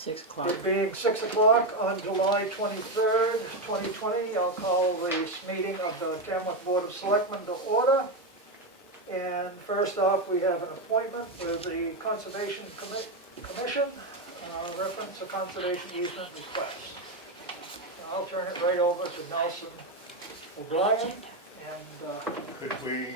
6 o'clock. It being 6 o'clock on July 23rd, 2020, I'll call this meeting of the Tamworth Board of Selectmen to order. And first off, we have an appointment with the Conservation Commission, reference a conservation easement request. I'll turn it right over to Nelson O'Brien, and Could we,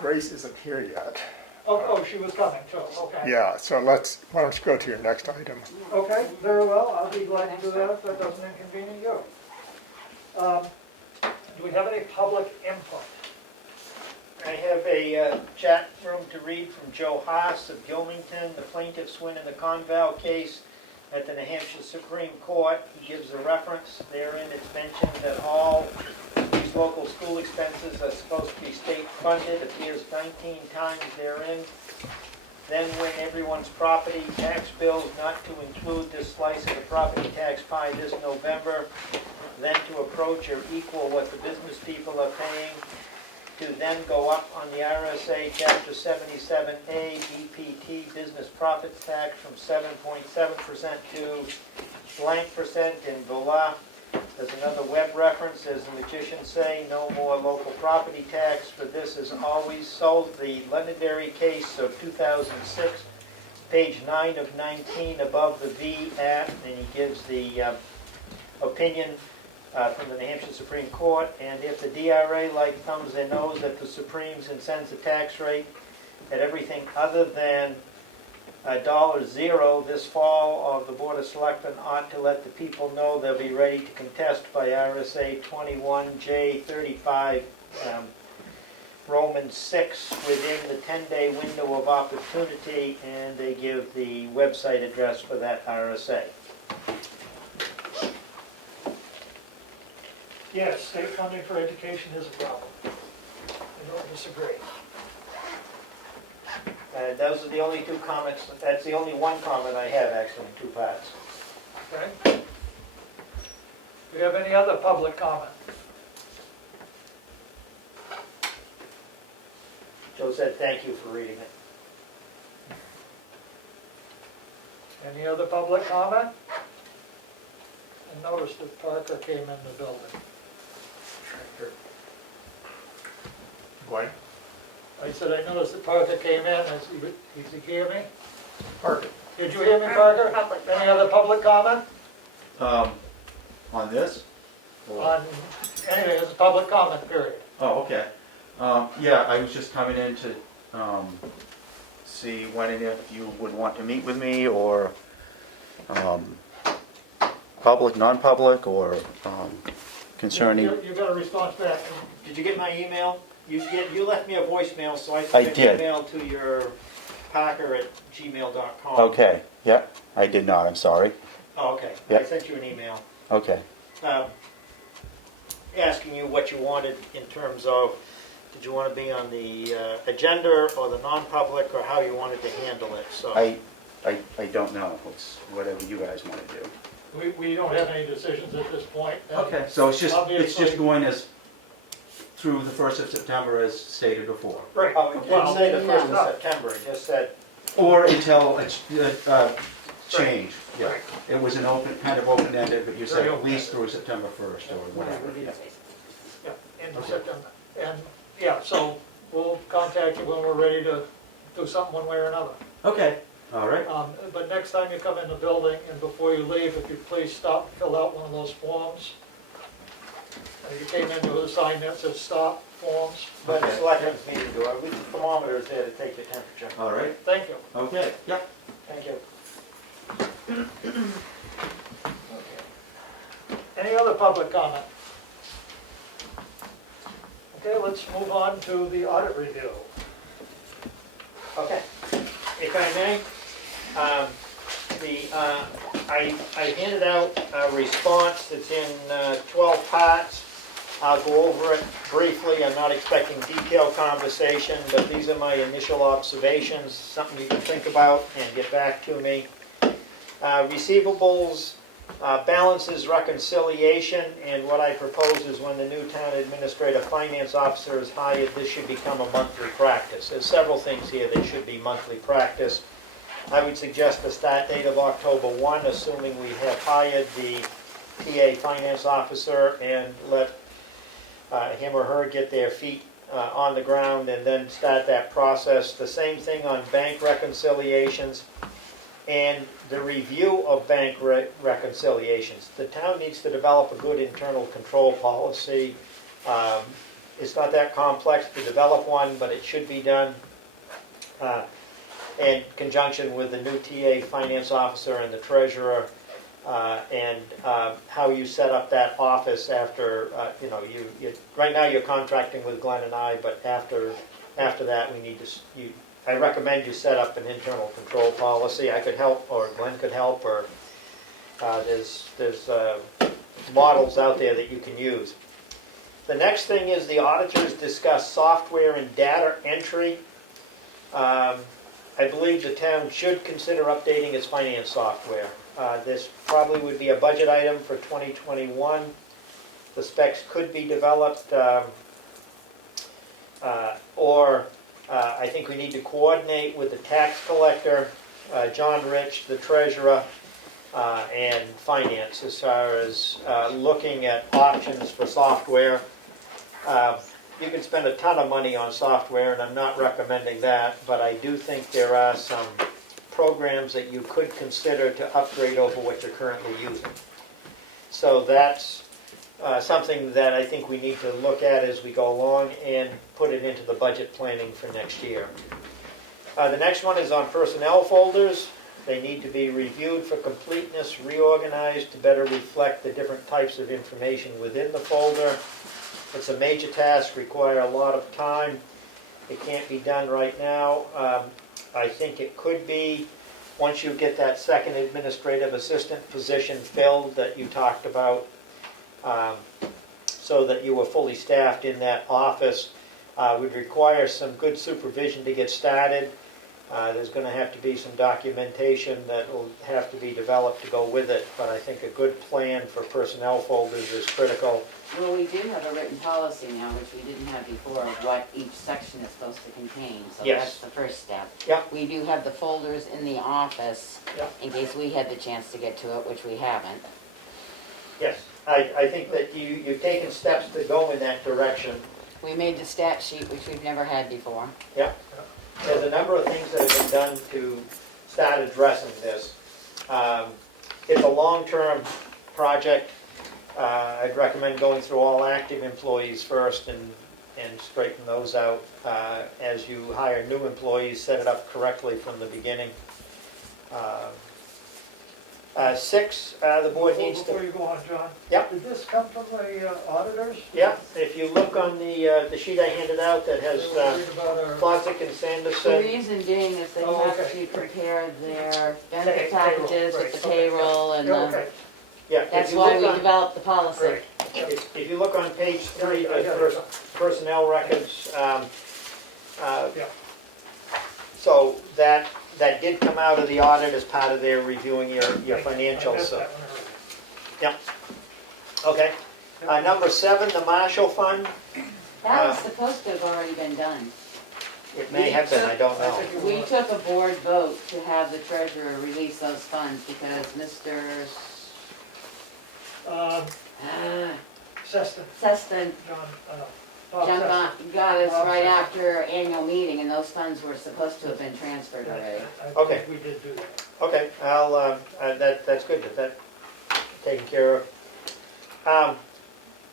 Grace isn't here yet. oh, she was coming too, okay. Yeah, so why don't you go to your next item? Okay, very well, I'll be glad to do that if that doesn't inconvenience you. Do we have any public input? I have a chat room to read from Joe Haas of Gilmington. The plaintiffs win in the Conval case at the New Hampshire Supreme Court. He gives a reference therein. It's mentioned that all these local school expenses are supposed to be state funded. It appears 19 times therein. Then when everyone's property tax bills, not to include this slice of the property tax pie this November, then to approach or equal what the business people are paying, to then go up on the RSA Chapter 77A BPT business profit tax from 7.7% to blank percent, and voila. There's another web reference, as the magicians say, no more local property tax. For this is always sold. The Londonderry case of 2006, page 9 of 19 above the V at, and he gives the opinion from the New Hampshire Supreme Court. And if the DRA thumbs their nose at the Supremes and sends the tax rate at everything other than $0 this fall, the Board of Selectmen ought to let the people know they'll be ready to contest by RSA 21J35 Roman 6 within the 10-day window of opportunity, and they give the website address for that RSA. Yes, state funding for education is a problem. I don't disagree. Those are the only two comments. That's the only one comment I have, actually, in two parts. Okay? Do we have any other public comment? Joe said thank you for reading it. Any other public comment? I noticed that Parker came in the building. What? I said I noticed that Parker came in. Did you hear me? Parker. Did you hear me, Parker? Any other public comment? On this? On anything, it's a public comment period. Oh, okay. Yeah, I was just coming in to see when and if you would want to meet with me, or public, non-public, or concerning... You got a response back. Did you get my email? You left me a voicemail, so I I sent did. an email to your Parker@gmail.com. Okay, yeah, I did not, I'm sorry. Oh, okay. Yeah. I sent you an email Okay. asking you what you wanted in terms of, did you want to be on the agenda or the non-public, or how you wanted to handle it. So I don't know. It's whatever you guys want to do. We don't have any decisions at this point. And Okay, so it's just obviously- going as through the 1st of September as stated before. Right. Oh, it didn't Well, say the 1st no. of September. It just said, Or until it's change. Yeah. Right. It was an kind of open-ended, but you said Very at least open-ended. through September 1st or whatever. Yeah. Yeah, into Okay. September. And, yeah, so we'll contact you when we're ready to do something one way or another. Okay, all right. But next time you come in the building, and before you leave, if you please stop and fill out one of those forms. You came in with a sign that says stop forms. but the Okay. selectmen's meeting do it. The thermometer is there to take your temperature. All right, Thank you. okay, yeah. Thank you. Any other public comment? Okay, let's move on to the audit review. Okay. If I may, I handed out a response that's in 12 parts. I'll go over it briefly. I'm not expecting detailed conversation, but these are my initial observations, something you can think about and get back to me. Receivables, balances reconciliation, and what I propose is when the new town administrator finance officer is hired, this should become a monthly practice. There's several things here that should be monthly practice. I would suggest a start date of October 1, assuming we have hired the TA finance officer and let him or her get their feet on the ground and then start that process. The same thing on bank reconciliations and the review of bank reconciliations. The town needs to develop a good internal control policy. It's not that complex to develop one, but it should be done in conjunction with the new TA finance officer and the treasurer, and how you set up that office after, right now you're contracting with Glenn and I, but after that, we need to, I recommend you set up an internal control policy. I could help, or Glenn could help, or there's models out there that you can use. The next thing is the auditors discuss software and data entry. I believe the town should consider updating its finance software. This probably would be a budget item for 2021. The specs could be developed, or I think we need to coordinate with the tax collector, John Rich, the treasurer, and finance as far as looking at options for software. You can spend a ton of money on software, and I'm not recommending that, but I do think there are some programs that you could consider to upgrade over what you're currently using. So that's something that I think we need to look at as we go along and put it into the budget planning for next year. The next one is on personnel folders. They need to be reviewed for completeness, reorganized to better reflect the different types of information within the folder. It's a major task, require a lot of time. It can't be done right now. I think it could be, once you get that second administrative assistant position filled that you talked about, so that you were fully staffed in that office, would require some good supervision to get started. There's going to have to be some documentation that will have to be developed to go with it, but I think a good plan for personnel folders is critical. Well, we do have a written policy now, which we didn't have before, of what each section is supposed to contain, so Yes. that's the first step. Yep. We do have the folders in the office, Yep. in case we had the chance to get to it, which we haven't. Yes, I think that you've taken steps to go in that direction. We made the stat sheet, which we've never had before. Yep. There's a number of things that have been done to start addressing this. It's a long-term project. I'd recommend going through all active employees first and straighten those out. As you hire new employees, set it up correctly from the beginning. 6, the board needs Before to... you go on, John. Yep. Did this come from the auditors? Yeah, if you look on the sheet I handed out that has Worried about our- Clodzic and The Sanderson. reason being is they Oh, have okay. to prepare their Payroll, benefit packages right, with the okay. payroll and Yeah, the, okay, Yeah, if that's you why look we on- developed the policy. great. If you look on page 3, I the got first it. personnel records, Yeah. so that did come out of the audit as part of their reviewing your I financials. missed So, that one earlier. okay. Number 7, the Marshall Fund. That was supposed to have already been done. It may have been, I don't I know. think We took a board vote to have the treasurer release those funds because Mr. Seston, Seston John, Bob John Seston. got us Bob right Seston. after annual meeting, and those funds were supposed to have been transferred already. I Okay. think we did do that. Okay, I'll, that's good, that's taken care of.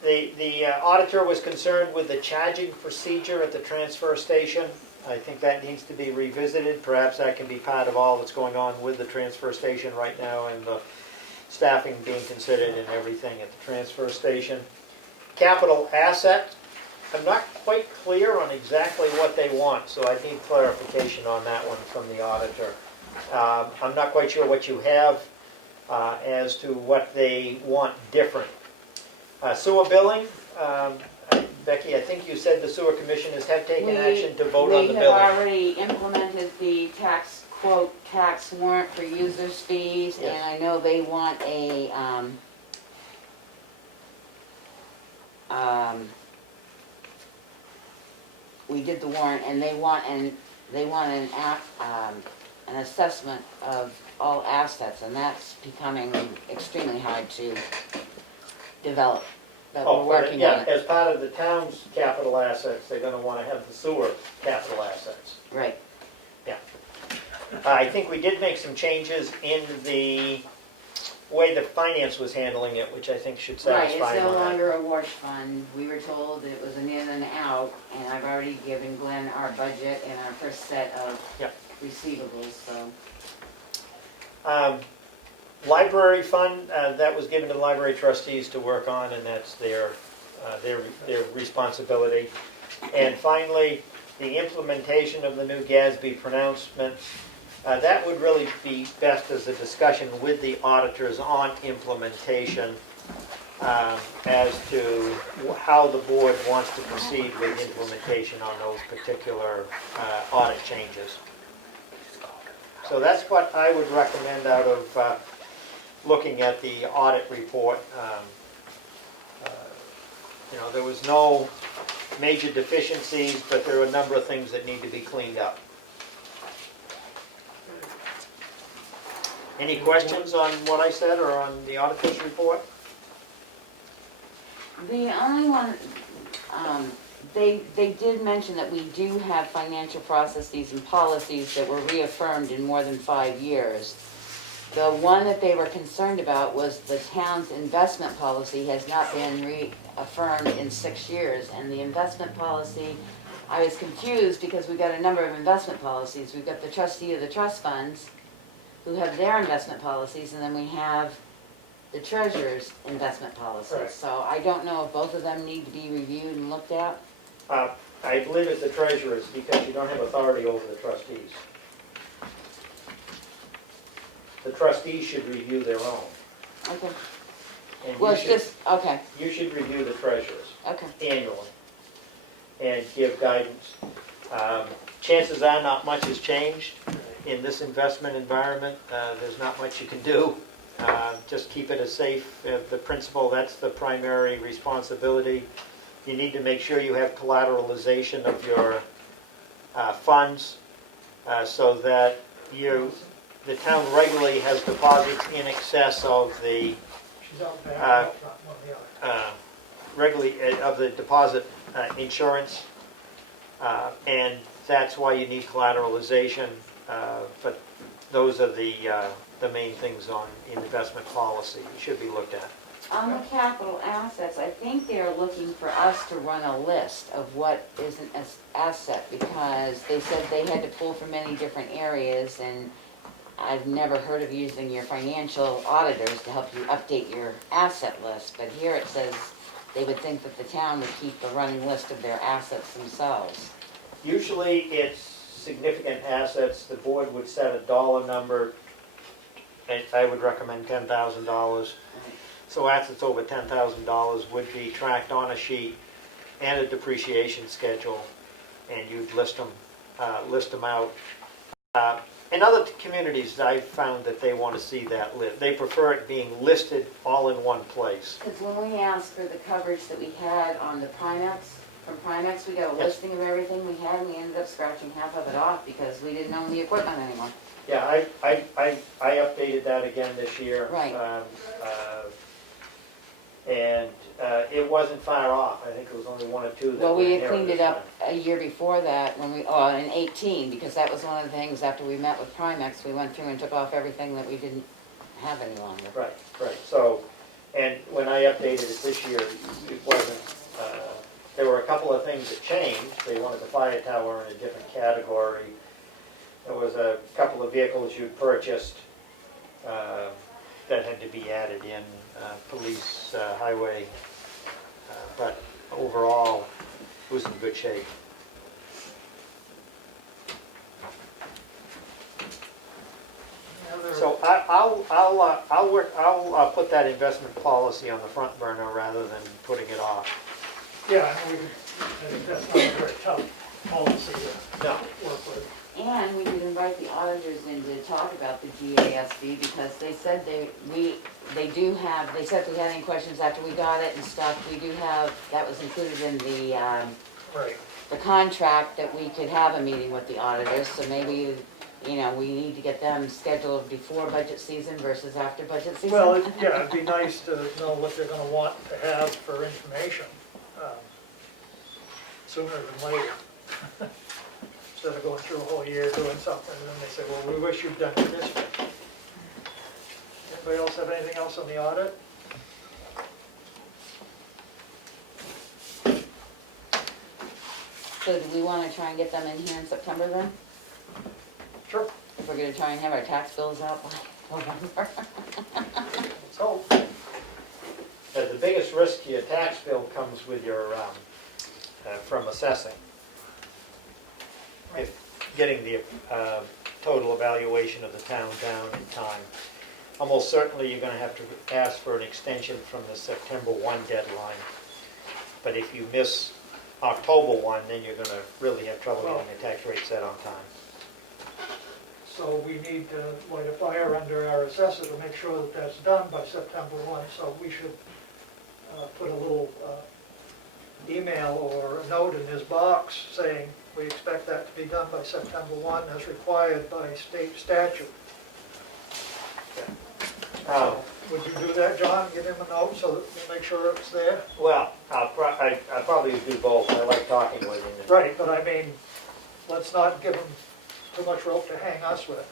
The auditor was concerned with the charging procedure at the transfer station. I think that needs to be revisited. Perhaps that can be part of all that's going on with the transfer station right now and the staffing being considered and everything at the transfer station. Capital asset, I'm not quite clear on exactly what they want, so I need clarification on that one from the auditor. I'm not quite sure what you have as to what they want different. Sewer billing, Becky, I think you said the sewer commission has had taken action to vote on the We have billing. already implemented the tax warrant for users' fees, Yes. and I know they want a, we did the warrant, and they want an an assessment of all assets, and that's becoming extremely hard to develop. But we're working on it. As part of the town's capital assets, they're gonna wanna have the sewer capital assets. Right. I think we did make some changes in the way the finance was handling it, which I think should Right, satisfy it's no on that. longer a wash fund. We were told it was an in and out, and I've already given Glenn our budget and our first set of Yep. receivables, so. Library fund, that was given to the library trustees to work on, and that's their responsibility. And finally, the implementation of the new GASB pronouncement, that would really be best as a discussion with the auditors on implementation as to how the board wants to proceed with implementation on those particular audit changes. So that's what I would recommend out of looking at the audit report. There was no major deficiencies, but there are a number of things that need to be cleaned up. Any questions on what I said or on the auditor's report? The only one, they did mention that we do have financial processes and policies that were reaffirmed in more than 5 years. The one that they were concerned about was the town's investment policy has not been reaffirmed in 6 years. And the investment policy, I was confused because we've got a number of investment policies. We've got the trustee of the trust funds who have their investment policies, and then we have the treasurer's investment policies. Right. So I don't know if both of them need to be reviewed and looked at. I believe it's the treasurer's because you don't have authority over the trustees. The trustees should review their own. Okay. And Well, you it's should, just, okay, you should review the treasurer's okay. annually and give guidance. Chances are not much has changed in this investment environment. There's not much you can do. Just keep it as safe. The principal, that's the primary responsibility. You need to make sure you have collateralization of your funds so that the town regularly has deposits in excess of the She's out back, out front, one or the other. regularly of the deposit insurance, and that's why you need collateralization. But those are the main things in investment policy. It should be looked at. On the capital assets, I think they're looking for us to run a list of what is an asset, because they said they had to pull from many different areas, and I've never heard of using your financial auditors to help you update your asset list, but here it says they would think that the town would keep a running list of their assets themselves. Usually it's significant assets. The board would set a dollar number, and I would recommend $10,000. So assets over $10,000 would be tracked on a sheet and a depreciation schedule, and you'd list them out. In other communities, I've found that they want to see that list. They prefer it being listed all in one place. Because when we asked for the coverage that we had on the Primex, from Primex, we got a listing of everything we had, and we ended up scratching half of it off because we didn't own the equipment anymore. Yeah, I updated that again this year. Right. And it wasn't far off. I think it was only one or two that Well, were we in had there cleaned this it up time. a year before that, when we, in 18, because that was one of the things, after we met with Primex, we went through and took off everything that we didn't have any longer. Right. So, and when I updated it this year, it wasn't, there were a couple of things that changed. They wanted the fire tower in a different category. There was a couple of vehicles you'd purchased that had to be added in, police, highway, but overall, it was in good shape. So I'll put that investment policy on the front burner rather than putting it off. Yeah, I think that's not a very tough policy to No. work with. And we did invite the auditors in to talk about the GASB, because they said they said if we had any questions after we got it and stuff, we do have, that was included in Right. the contract, that we could have a meeting with the auditors, so maybe you know, we need to get them scheduled before budget season versus after budget season. Well, yeah, it'd be nice to know what they're gonna want to have for information, sooner than later. Instead of going through a whole year doing something, and then they say, well, we wish you'd done it this way. Anybody else have anything else on the audit? So do we wanna try and get them in here in September then? Sure. If we're gonna try and have our tax bills out by November? Let's hope. The biggest risk to your tax bill comes with your, from assessing. If getting the total evaluation of the town down in time. Almost certainly you're gonna have to ask for an extension from the September 1 deadline. But if you miss October 1, then you're gonna really have trouble getting your tax rate set on time. So we need to light a fire under our assessor to make sure that that's done by September 1. So we should put a little email or a note in his box saying, we expect that to be done by September 1 as required by state statute. Would you do that, John? Give him a note so that we make sure it's there? Well, I probably would do both. I like talking with him. Right, but I mean, let's not give him too much rope to hang us with.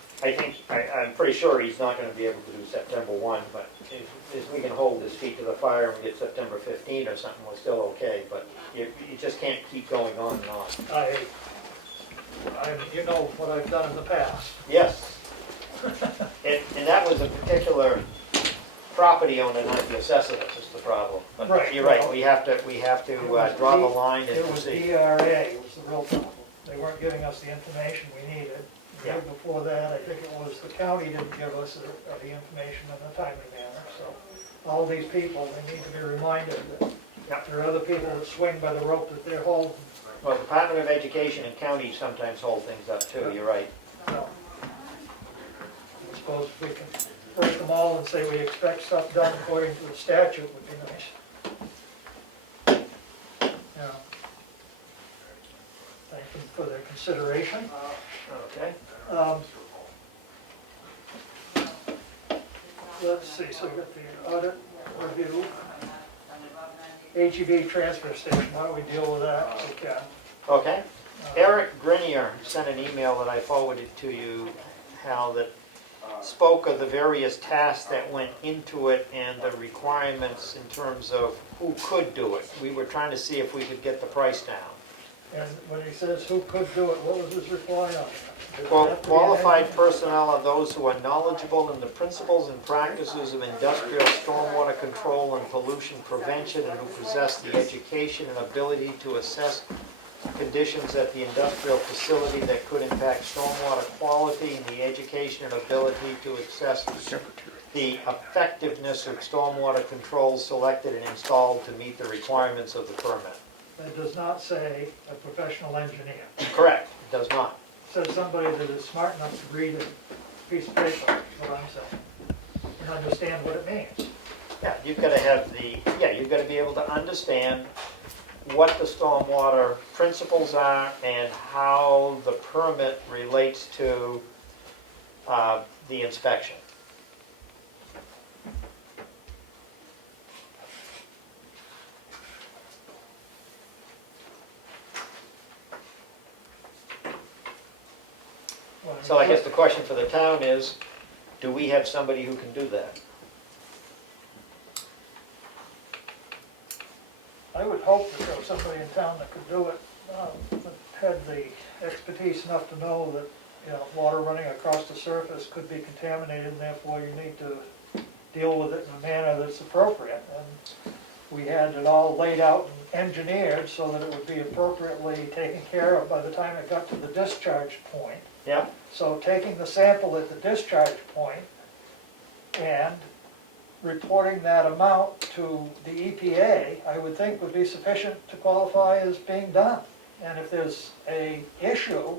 I'm pretty sure he's not gonna be able to do September 1, but if we can hold his feet to the fire and get September 15 or something, we're still okay, but you just can't keep going on and on. You know what I've done in the past. Yes. And that was a particular property owner, not the assessor, that was the problem. But Right. you're right, we have to draw the line and It was see. DRA, was the real problem. They weren't giving us the information we needed. The year Yeah. before that, I think it was the county didn't give us the information in a timely manner. So all these people, they need to be reminded that Yep. there are other people that swing by the rope that they're holding. Well, the Department of Education and counties sometimes hold things up too, you're right. So I suppose if we can break them all and say we expect stuff done according to the statute would be nice. Yeah. Thank them for their consideration. Okay. Let's see, so we got the audit review. HEB transfer station, why don't we deal with that? Okay. Okay. Eric Grenier sent an email that I forwarded to you, Hal, that spoke of the various tasks that went into it and the requirements in terms of who could do it. We were trying to see if we could get the price down. And when he says who could do it, what was his reply on that? Does it Well, have to be an qualified engineer? personnel are those who are knowledgeable in the principles and practices of industrial stormwater control and pollution prevention, and who possess the education and ability to assess conditions at the industrial facility that could impact stormwater quality, and the education and ability to assess the effectiveness of stormwater controls selected and installed to meet the requirements of the permit. It does not say a professional engineer. Correct, it does not. It says somebody that is smart enough to read a piece of paper, is what I'm saying, and understand what it means. Yeah, you've got to be able to understand what the stormwater principles are and how the permit relates to the inspection. So I guess the question for the town is, do we have somebody who can do that? I would hope that there was somebody in town that could do it, that had the expertise enough to know that, you know, water running across the surface could be contaminated, and therefore you need to deal with it in a manner that's appropriate. And we had it all laid out and engineered so that it would be appropriately taken care of by the time it got to the discharge point. Yeah? So taking the sample at the discharge point and reporting that amount to the EPA, I would think would be sufficient to qualify as being done. And if there's a issue,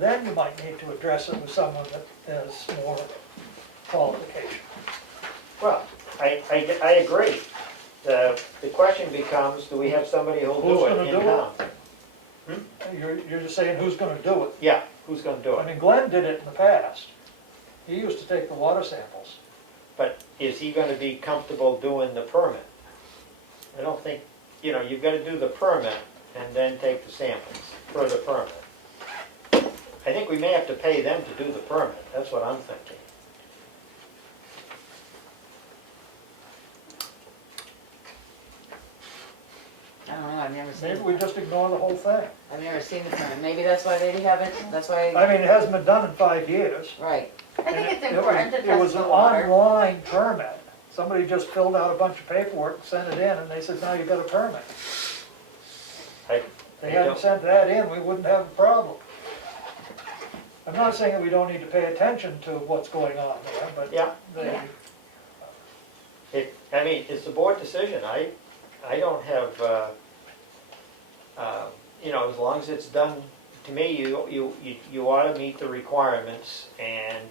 then you might need to address it with someone that has more qualification. Well, I agree. The question becomes, do we have somebody who'll Who's do it gonna in do it? town? You're just saying who's gonna do it? Yeah, Who's gonna do I it? mean, Glenn did it in the past. He used to take the water samples. But is he gonna be comfortable doing the permit? I don't think, you've gotta do the permit and then take the samples for the permit. I think we may have to pay them to do the permit, that's what I'm thinking. I don't know, I've never seen, Maybe we just ignore the whole thing. I've never seen the permit. Maybe that's why they haven't, that's why, I mean, it hasn't been done in 5 years. right. I think it's And important to It was test an the water. online permit. Somebody just filled out a bunch of paperwork, and sent it in, and they said, now you got a permit. If they hadn't sent that in, we wouldn't have a problem. I'm not saying that we don't need to pay attention to what's going on there, but Yeah, they, it's a board decision, I don't have, as long as it's done, to me, you ought to meet the requirements, and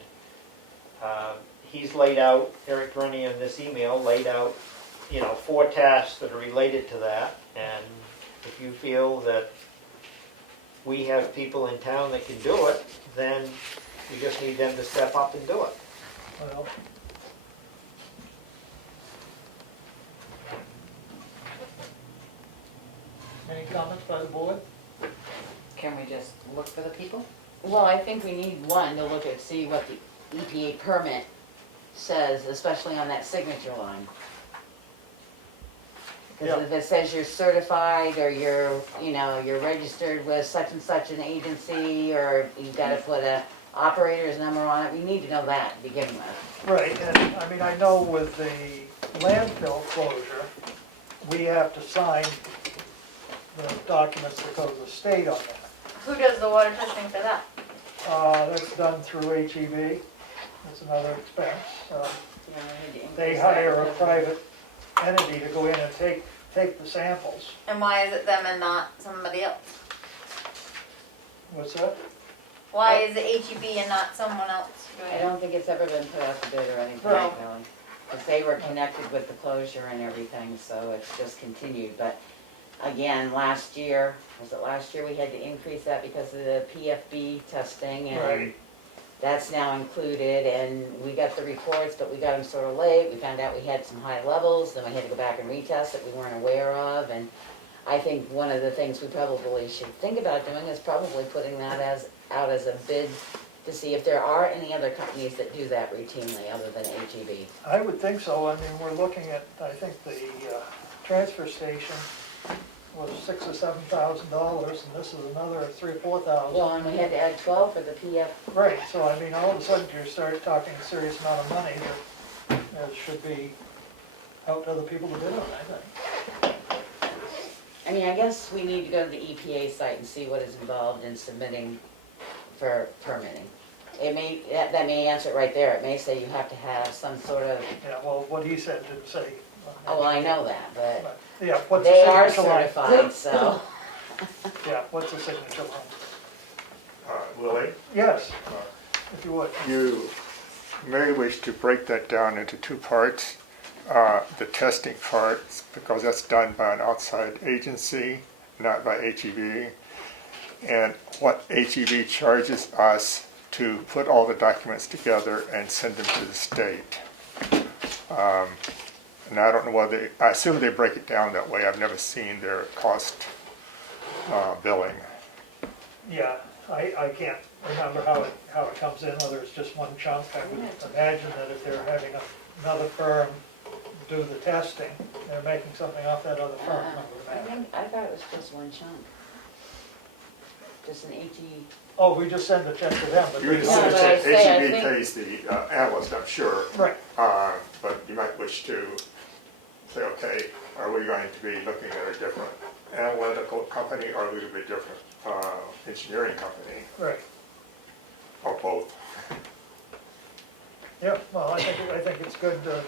he's laid out, Eric Rennie in this email laid out, 4 tasks that are related to that, and if you feel that we have people in town that can do it, then we just need them to step up and do it. well, any comments by the board? Can we just look for the people? Well, I think we need one to look at, see what the EPA permit says, especially on that signature line. Because Yeah. if it says you're certified, or you're registered with such and such an agency, or you've gotta put a operator's number on it, we need to know that to begin with. Right, and I mean, I know with the landfill closure, we have to sign the documents that go to the state on that. Who does the water testing for that? That's done through HEB, that's another expense. Yeah, we need to They increase hire that. a private entity to go in and take the samples. And why is it them and not somebody else? What's that? Why is it HEB and not someone else doing I it? don't think it's ever been put out to bid or anything, No. really. Because they were connected with the closure and everything, so it's just continued. But again, last year, we had to increase that because of the PFB testing, and Right. that's now included, and we got the reports, but we got them sort of late. We found out we had some high levels, then we had to go back and retest that we weren't aware of, and I think one of the things we probably should think about doing is probably putting that out as a bid to see if there are any other companies that do that routinely other than HEB. I would think so, I mean, we're looking at, I think the transfer station was $6,000 or $7,000, and this is another $3,000 or $4,000. Well, and we had to add 12 for the PF. Right, so I mean, all of a sudden you start talking a serious amount of money that should be out to other people to bid on, I think. I mean, I guess we need to go to the EPA site and see what is involved in submitting for permitting. That may answer it right there. It may say you have to have some sort of, Yeah, well, what he said didn't say. oh, well, I know that, but But, yeah, what's the they are signature line? certified, so. Yeah, what's the signature line? Willie, Yes, if you would. you may wish to break that down into 2 parts. The testing part, because that's done by an outside agency, not by HEB, and what HEB charges us to put all the documents together and send them to the state. And I don't know whether, I assume they break it down that way. I've never seen their cost billing. Yeah, I can't remember how it comes in, whether it's just one chunk. I would imagine that if they're having another firm do the testing, they're making something off that other firm, I would imagine. I thought it was just one chunk. Just an HE. Oh, we just send a check to them, but You they just Yeah, don't. but I say, I HEB think- pays the analyst, I'm sure. Right, But you might wish to say, okay, are we going to be looking at a different analytical company, or are we going to be a different engineering company, right. or both? Yeah, well, I think it's good to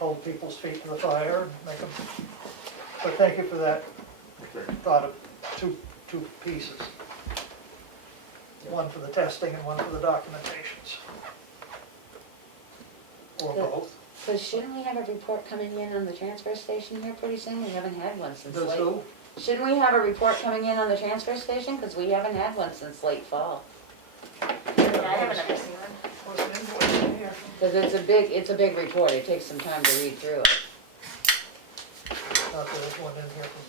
hold people's feet to the fire and make them, but thank you for that Okay. thought of two pieces. One for the testing and one for the documentations. Or Yeah. both. So shouldn't we have a report coming in on the transfer station here pretty soon? We haven't had one since Does late. who? Shouldn't we have a report coming in on the transfer station? Because we haven't had one since late fall. Yeah, I haven't ever seen one. Was an invoice in here? Because it's a big report, it takes some time to read through it. Thought there was one in here from.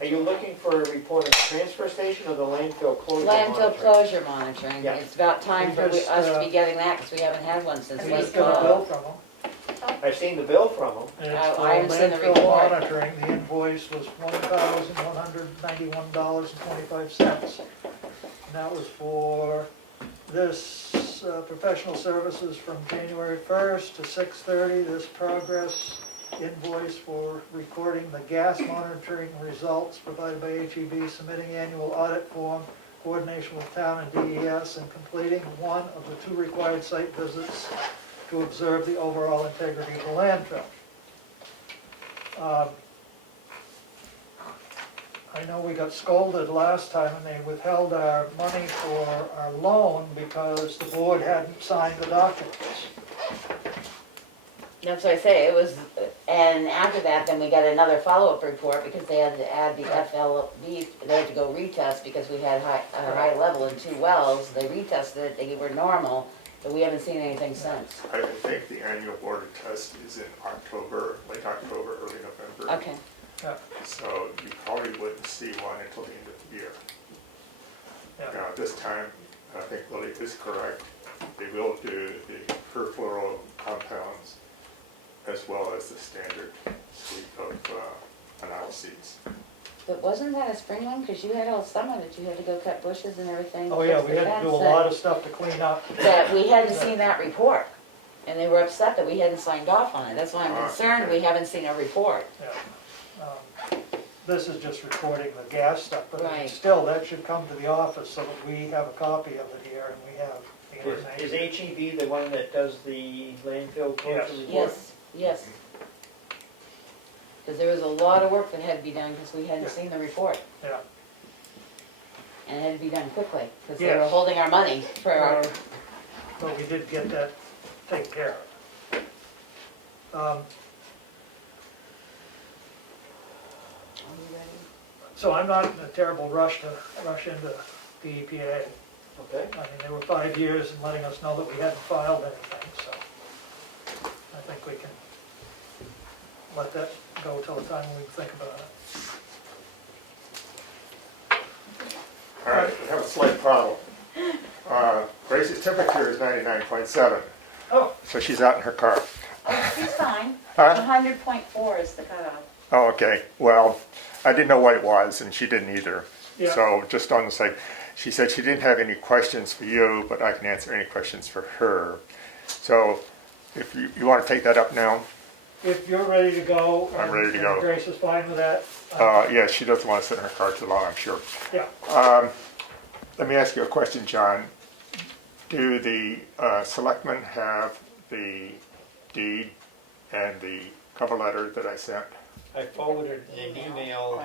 Are you looking for a report on the transfer station or the landfill closure Landfill monitoring? closure monitoring, Yeah. it's about time for We just, us to be getting that, because we haven't had one since We late just got a fall. bill from them. I've seen the bill from them. And I it's for haven't seen the landfill report. monitoring, the invoice was $1,191.25. And that was for this professional services from January 1st to 6/30, this progress invoice for recording the gas monitoring results provided by HEB, submitting annual audit form, coordination with town and DES, and completing one of the 2 required site visits to observe the overall integrity of the landfill. I know we got scolded last time and they withheld our money for our loan because the board hadn't signed the documents. That's what I say, it was, and after that, then we got another follow-up report, because they had to add the FLV, they had to go retest, because we had a high level in 2 wells, they retested it, they were normal, but we haven't seen anything since. I think the annual water test is in October, late October, early November. Okay, So you probably wouldn't see one until the end of the year. Yeah. Now, this time, I think Lily is correct, they will do the perfluoro compounds as well as the standard suite of analyses. but wasn't that a spring one, because you had all summer that you had to go cut bushes and everything? Oh yeah, fix we the had to fence, do a lot of stuff to clean up. that we hadn't seen that report, and they were upset that we hadn't signed off on it, that's why I'm concerned we haven't seen a report. Yeah. This is just recording the gas stuff, but Right. still, that should come to the office so that we have a copy of it here and we have the Is information. HEB the one that does the landfill closure Yes. report? Yes, yes. Because there was a lot of work that had to be done, because we hadn't seen the report, Yeah. and it had to be done quickly, because they were Yes. holding our money for our, Right. But we did get that taken care of. So I'm not in a terrible rush to rush into the EPA. Okay. I mean, they were 5 years and letting us know that we hadn't filed anything, so I think we can let that go till the time we think about it. All right, we have a slight problem. Grace's temperature is 99.7, Oh, so she's out in her car. oh, she's fine. Huh? 100.4 is the cutoff. Oh, okay, well, I didn't know what it was, and she didn't either. Yeah. So just on the side, she said she didn't have any questions for you, but I can answer any questions for her. So if you want to take that up now? if you're ready to go. I'm ready to and go. Grace is fine with that. Yeah, she doesn't want to sit in her car too long, I'm sure. Yeah, Let me ask you a question, John. Do the selectmen have the deed and the cover letter that I sent? I forwarded an email.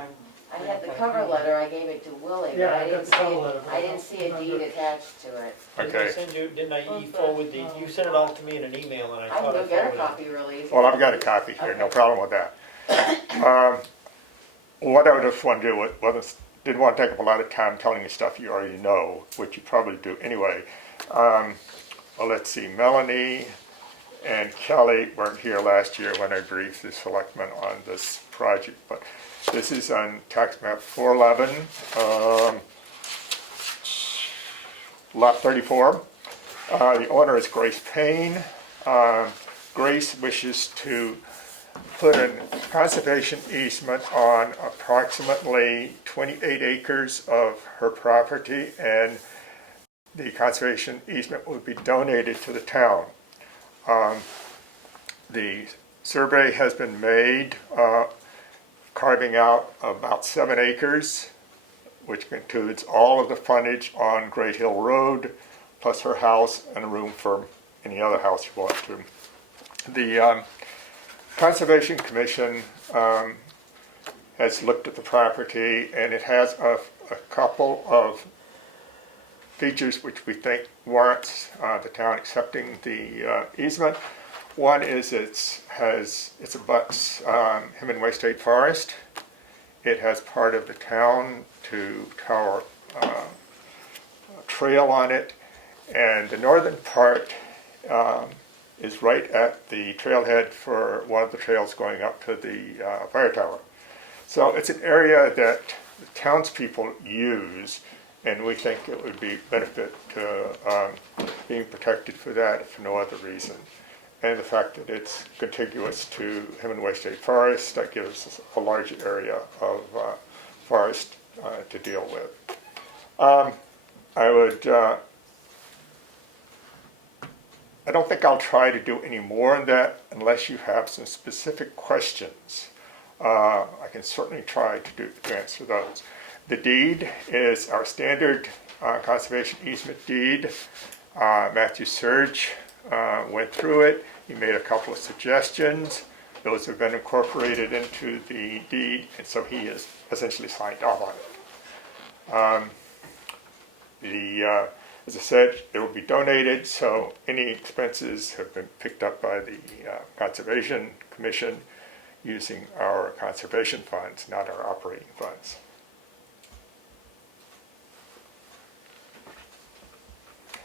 I had the cover letter, I gave it to Willie, but Yeah, I I got didn't the see, cover letter, but I didn't see a deed remember. attached to it. Didn't I Okay. send you, didn't I forward the, you sent it all to me in an email and I I can thought I go get a forwarded it. copy really easy. Well, I've got a copy here, no problem with that. What I just want to do didn't want to take up a lot of time telling you stuff you already know, which you probably do anyway. Well, let's see, Melanie and Kelly weren't here last year when I briefed the selectmen on this project, but this is on tax map 411, lot 34. The owner is Grace Payne. Grace wishes to put a conservation easement on approximately 28 acres of her property, and the conservation easement would be donated to the town. The survey has been made, carving out about 7 acres, which includes all of the frontage on Great Hill Road, plus her house and a room for any other house you want to. The Conservation Commission has looked at the property, and it has a couple of features which we think warrants the town accepting the easement. One is it abuts Hemingway State Forest. It has part of the town to tower trail on it, and the northern part is right at the trailhead for one of the trails going up to the fire tower. So it's an area that the townspeople use, and we think it would be benefit to being protected for that, if for no other reason. And the fact that it's contiguous to Hemingway State Forest, that gives us a large area of forest to deal with. I don't think I'll try to do any more on that unless you have some specific questions. I can certainly try to answer those. The deed is our standard conservation easement deed. Matthew Surge went through it. He made a couple of suggestions. Those have been incorporated into the deed, and so he has essentially signed off on it. As I said, it will be donated, so any expenses have been picked up by the Conservation Commission using our conservation funds, not our operating funds.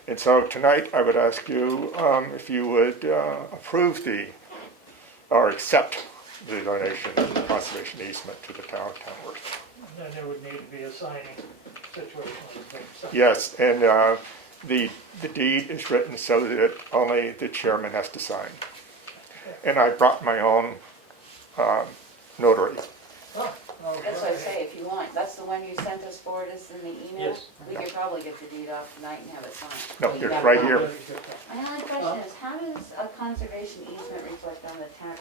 And so tonight I would ask you if you would approve or accept the donation of the conservation easement to the town of Tamworth. And then there would need to be a signing situation. Yes, and the deed is written so that only the chairman has to sign. And I brought my own notary. Oh, That's what I say, if you want, that's the one you sent us forward us in the email? Yes. We could probably get the deed off tonight and have it signed. No, Well, you it's got right one. here. My only question is, how does a conservation easement reflect on the tax?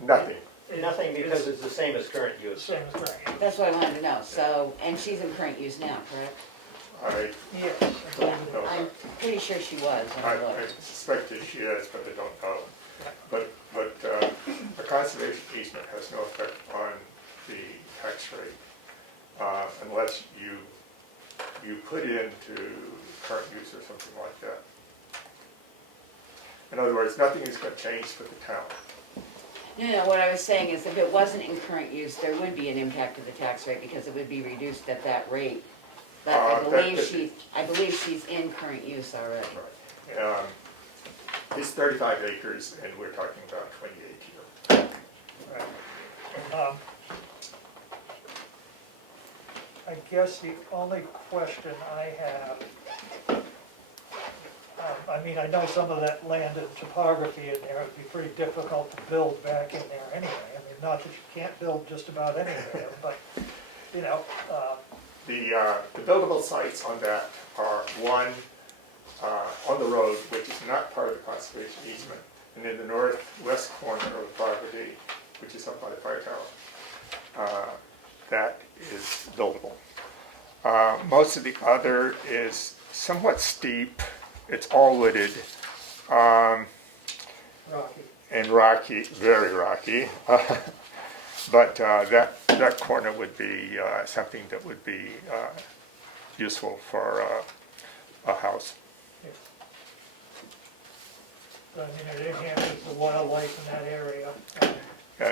Nothing. Nothing, because it's the same as current use. Same as current. That's what I wanted to know, so, and she's in current use now, correct? Yes. Yeah, No. I'm pretty sure she was when I I looked. suspect that she is, but I don't know. But a conservation easement has no effect on the tax rate unless you put into current use or something like that. In other words, nothing is going to change for the town. No, what I was saying is if it wasn't in current use, there would be an impact to the tax rate because it would be reduced at that rate. But I That believe could be. she's in current use already. Right. It's 35 acres, and we're talking about 28 here. Right. I guess the only question I have, I mean, I know some of that land and topography in there would be pretty difficult to build back in there anyway. I mean, not that you can't build just about anywhere, but, you know, The buildable sites on that are one on the road, which is not part of the conservation easement, and in the northwest corner of the property, which is up by the fire tower. That is buildable. Most of the other is somewhat steep. It's all wooded rocky. and rocky, very rocky. But that corner would be something that would be useful for a house. Yes. I mean, it enhances the wildlife in that area.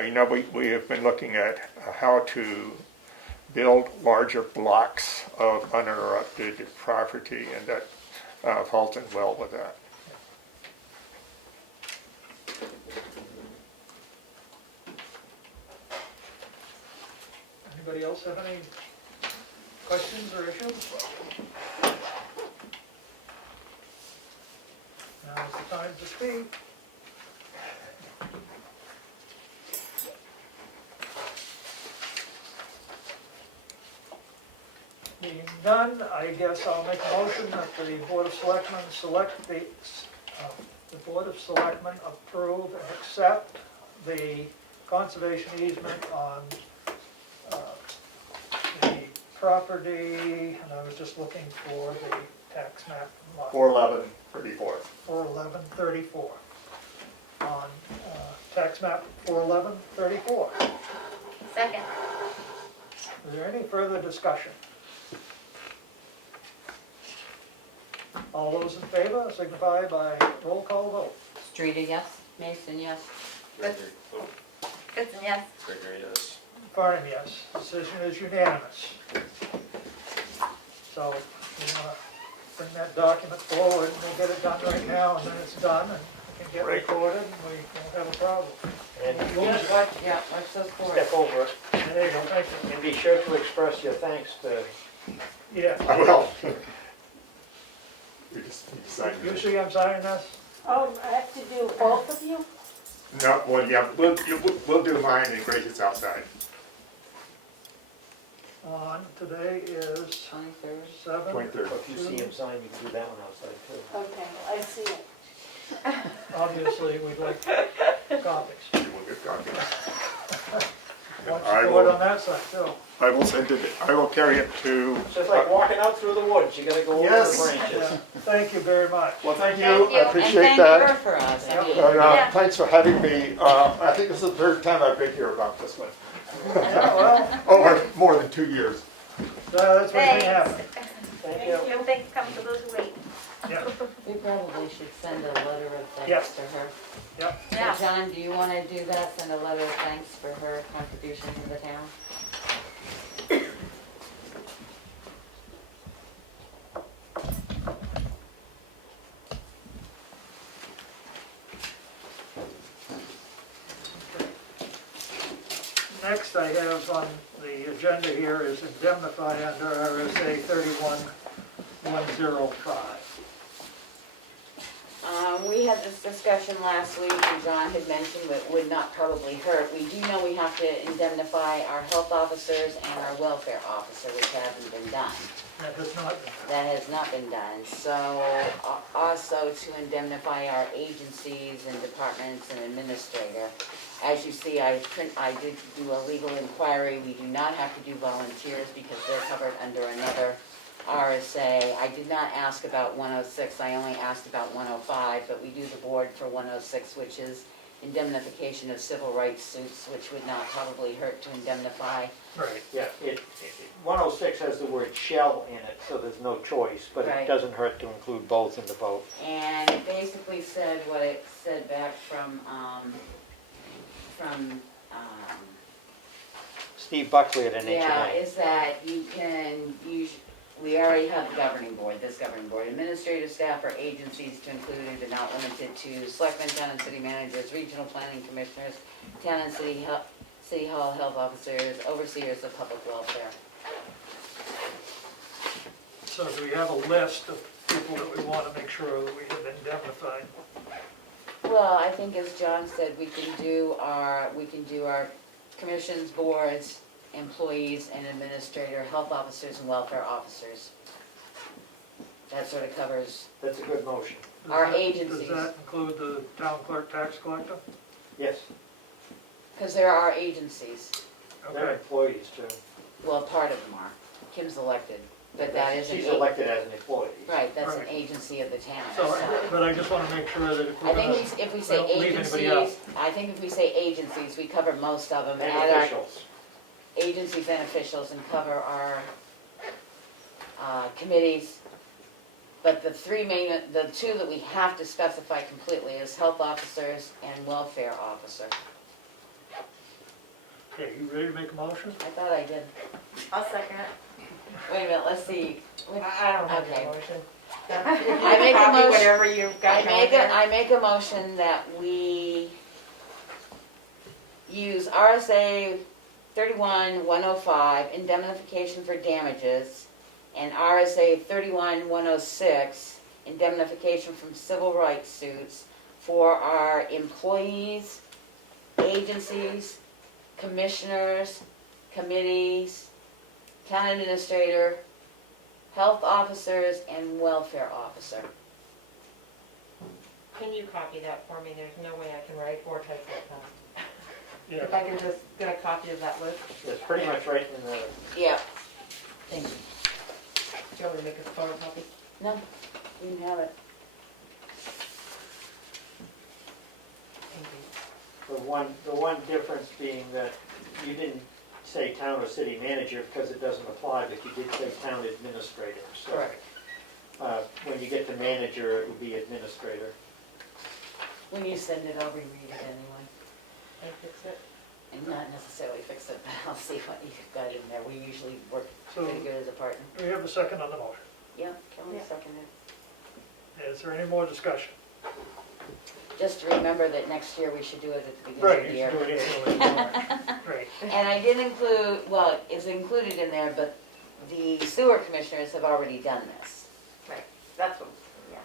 You know, we have been looking at how to build larger blocks of uninterrupted property, and that falls in well with that. Anybody else have any questions or issues? Now's the time to speak. Being done, I guess I'll make a motion that the Board of Selectmen the Board of Selectmen approve and accept the conservation easement on the property, and I was just looking for the tax map. 41134. 41134. On tax map 41134. Second. Is there any further discussion? All those in favor signify by roll call vote. Streeter, yes? Mason, yes? Goodson, yes. Farnham, yes. Decision is unanimous. So you wanna bring that document forward, and we'll get it done right now, and then it's done, and it can get Right. recorded, and we won't have a problem. And Yeah, watch those boards. step over it, There you go, thank you. and be sure to express your thanks to, Yeah, I will. We just need to sign you it. see I'm signing this? Oh, I have to do both of you? No, well, yeah, we'll do mine and Grace is outside. On, today is 23rd. 7. 23rd. if you see him sign, you can do that one outside too. Okay, I see it. Obviously, we'd like copies. You will get copies. Want I support will- on that side, too. I will send it, I will carry it to. It's just like walking out through the woods, you gotta go over Yes. the branches. Yeah, thank you very much. Well, thank you, Thank you. I And appreciate And thank her that. for us. I Yep. mean, Yeah. Thanks for having me. I think this is the third time I've been here about this one. Yeah, well, Over more than 2 years. that's what Thanks. can happen. Thank you. And thanks come to those who wait. Yeah, We probably should send a letter of Yeah. thanks to her. yeah. So Yeah. John, do you want to do that? Send a letter of thanks for her contribution to the town? Next I have on the agenda here is indemnify under RSA 31105. We had this discussion last week, and John had mentioned that it would not probably hurt. We do know we have to indemnify our health officers and our welfare officer, which hasn't been done. That has not been done. That has not been done. So also to indemnify our agencies and departments and administrator. As you see, I did do a legal inquiry. We do not have to do volunteers because they're covered under another RSA. I did not ask about 106, I only asked about 105, but we do the board for 106, which is indemnification of civil rights suits, which would not probably hurt to indemnify. Right. Yeah, 106 has the word shall in it, so there's no choice, but Right. it doesn't hurt to include both in the vote. And it basically said what it said back from Steve Buckley at yeah, NHMA. is that you can use, we already have the governing board, this governing board, administrative staff or agencies to include but not limited to selectmen, town and city managers, regional planning commissioners, town and city hall health officers, overseers of public welfare. So do we have a list of people that we want to make sure that we have indemnified? Well, I think as John said, we can do our commissions, boards, employees and administrator, health officers and welfare officers. That sort of covers, That's a good motion. Does Our that- agencies. Does that include the town clerk tax collector? Yes, because there are agencies, they're Okay, employees too. well, part of them are. Kim's elected, but that is an She's agency. elected as an employee. Right, that's an Right. agency of the town, so, so. but I just want to make sure that if I we're think gonna, if we say don't leave anybody out. agencies, I think if we say agencies, we cover most of them. And Add our officials. agencies and officials and cover our committees. But the two that we have to specify completely is health officers and welfare officer. okay, you ready to make a motion? I thought I did. I'll second it. Wait a minute, let's see. I don't have Okay. a motion. I make a Copy motion- whatever you've got down there. I make a motion that we use RSA 31-105, indemnification for damages, and RSA 31-106, indemnification from civil rights suits for our employees, agencies, commissioners, committees, town administrator, health officers, and welfare officer. Can you copy that for me? There's no way I can write or type that down. Yeah. If I could just get a copy of that list, It's pretty much right in the, Yeah. Thank you. do you want me to make a photocopy? No, you can have it. Thank you. the one difference being that you didn't say town or city manager because it doesn't apply, but you did say town administrator. So, Correct. when you get to manager, it would be administrator. When you send it, I'll reread it anyway. I fix it. And not necessarily fix it, but I'll see what you've got in there. We usually work So, pretty good as a partner. do we have a second on the motion? Yep, Kelly Yeah. seconded. Is there any more discussion? Just to remember that next year we should do it at the beginning Right, of the you year. should do it annually. Right. And I did include, well, it's included in there, but the sewer commissioners have already done this. Right, that's what, yeah.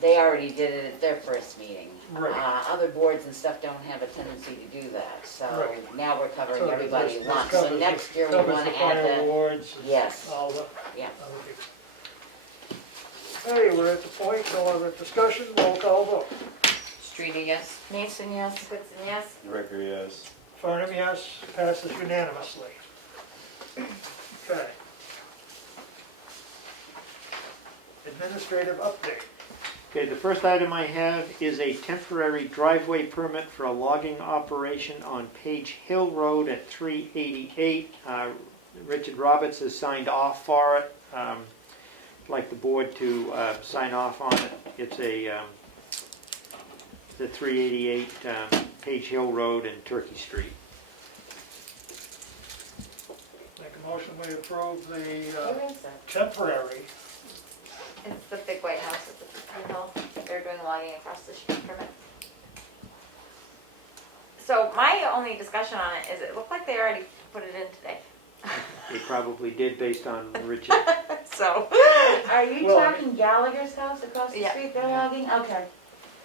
They already did it at their first meeting. Right. Other boards and stuff don't have a tendency to do that, so Right. now we're covering So everybody this at once. So covers next year we covers wanna the add fire the, awards and yes, all the yeah. other people. Hey, we're at the point, no other discussion, roll call vote. Streeter, yes. Mason, yes? Goodson, yes? Ricker, yes. Farnham, yes, passes unanimously. Okay. Administrative update. Okay, the first item I have is a temporary driveway permit for a logging operation on Page Hill Road at 388. Richard Roberts has signed off for it. I'd like the board to sign off on it. It's the 388 Page Hill Road and Turkey Street. Make a motion, we approve the Where is it? temporary. It's the big white house at the hill. They're doing logging across the street from it. So my only discussion on it is it looked like they already put it in today. They probably did based on Richard. So, Are you Well, talking Gallagher's house across the Yeah. street they're logging? Okay.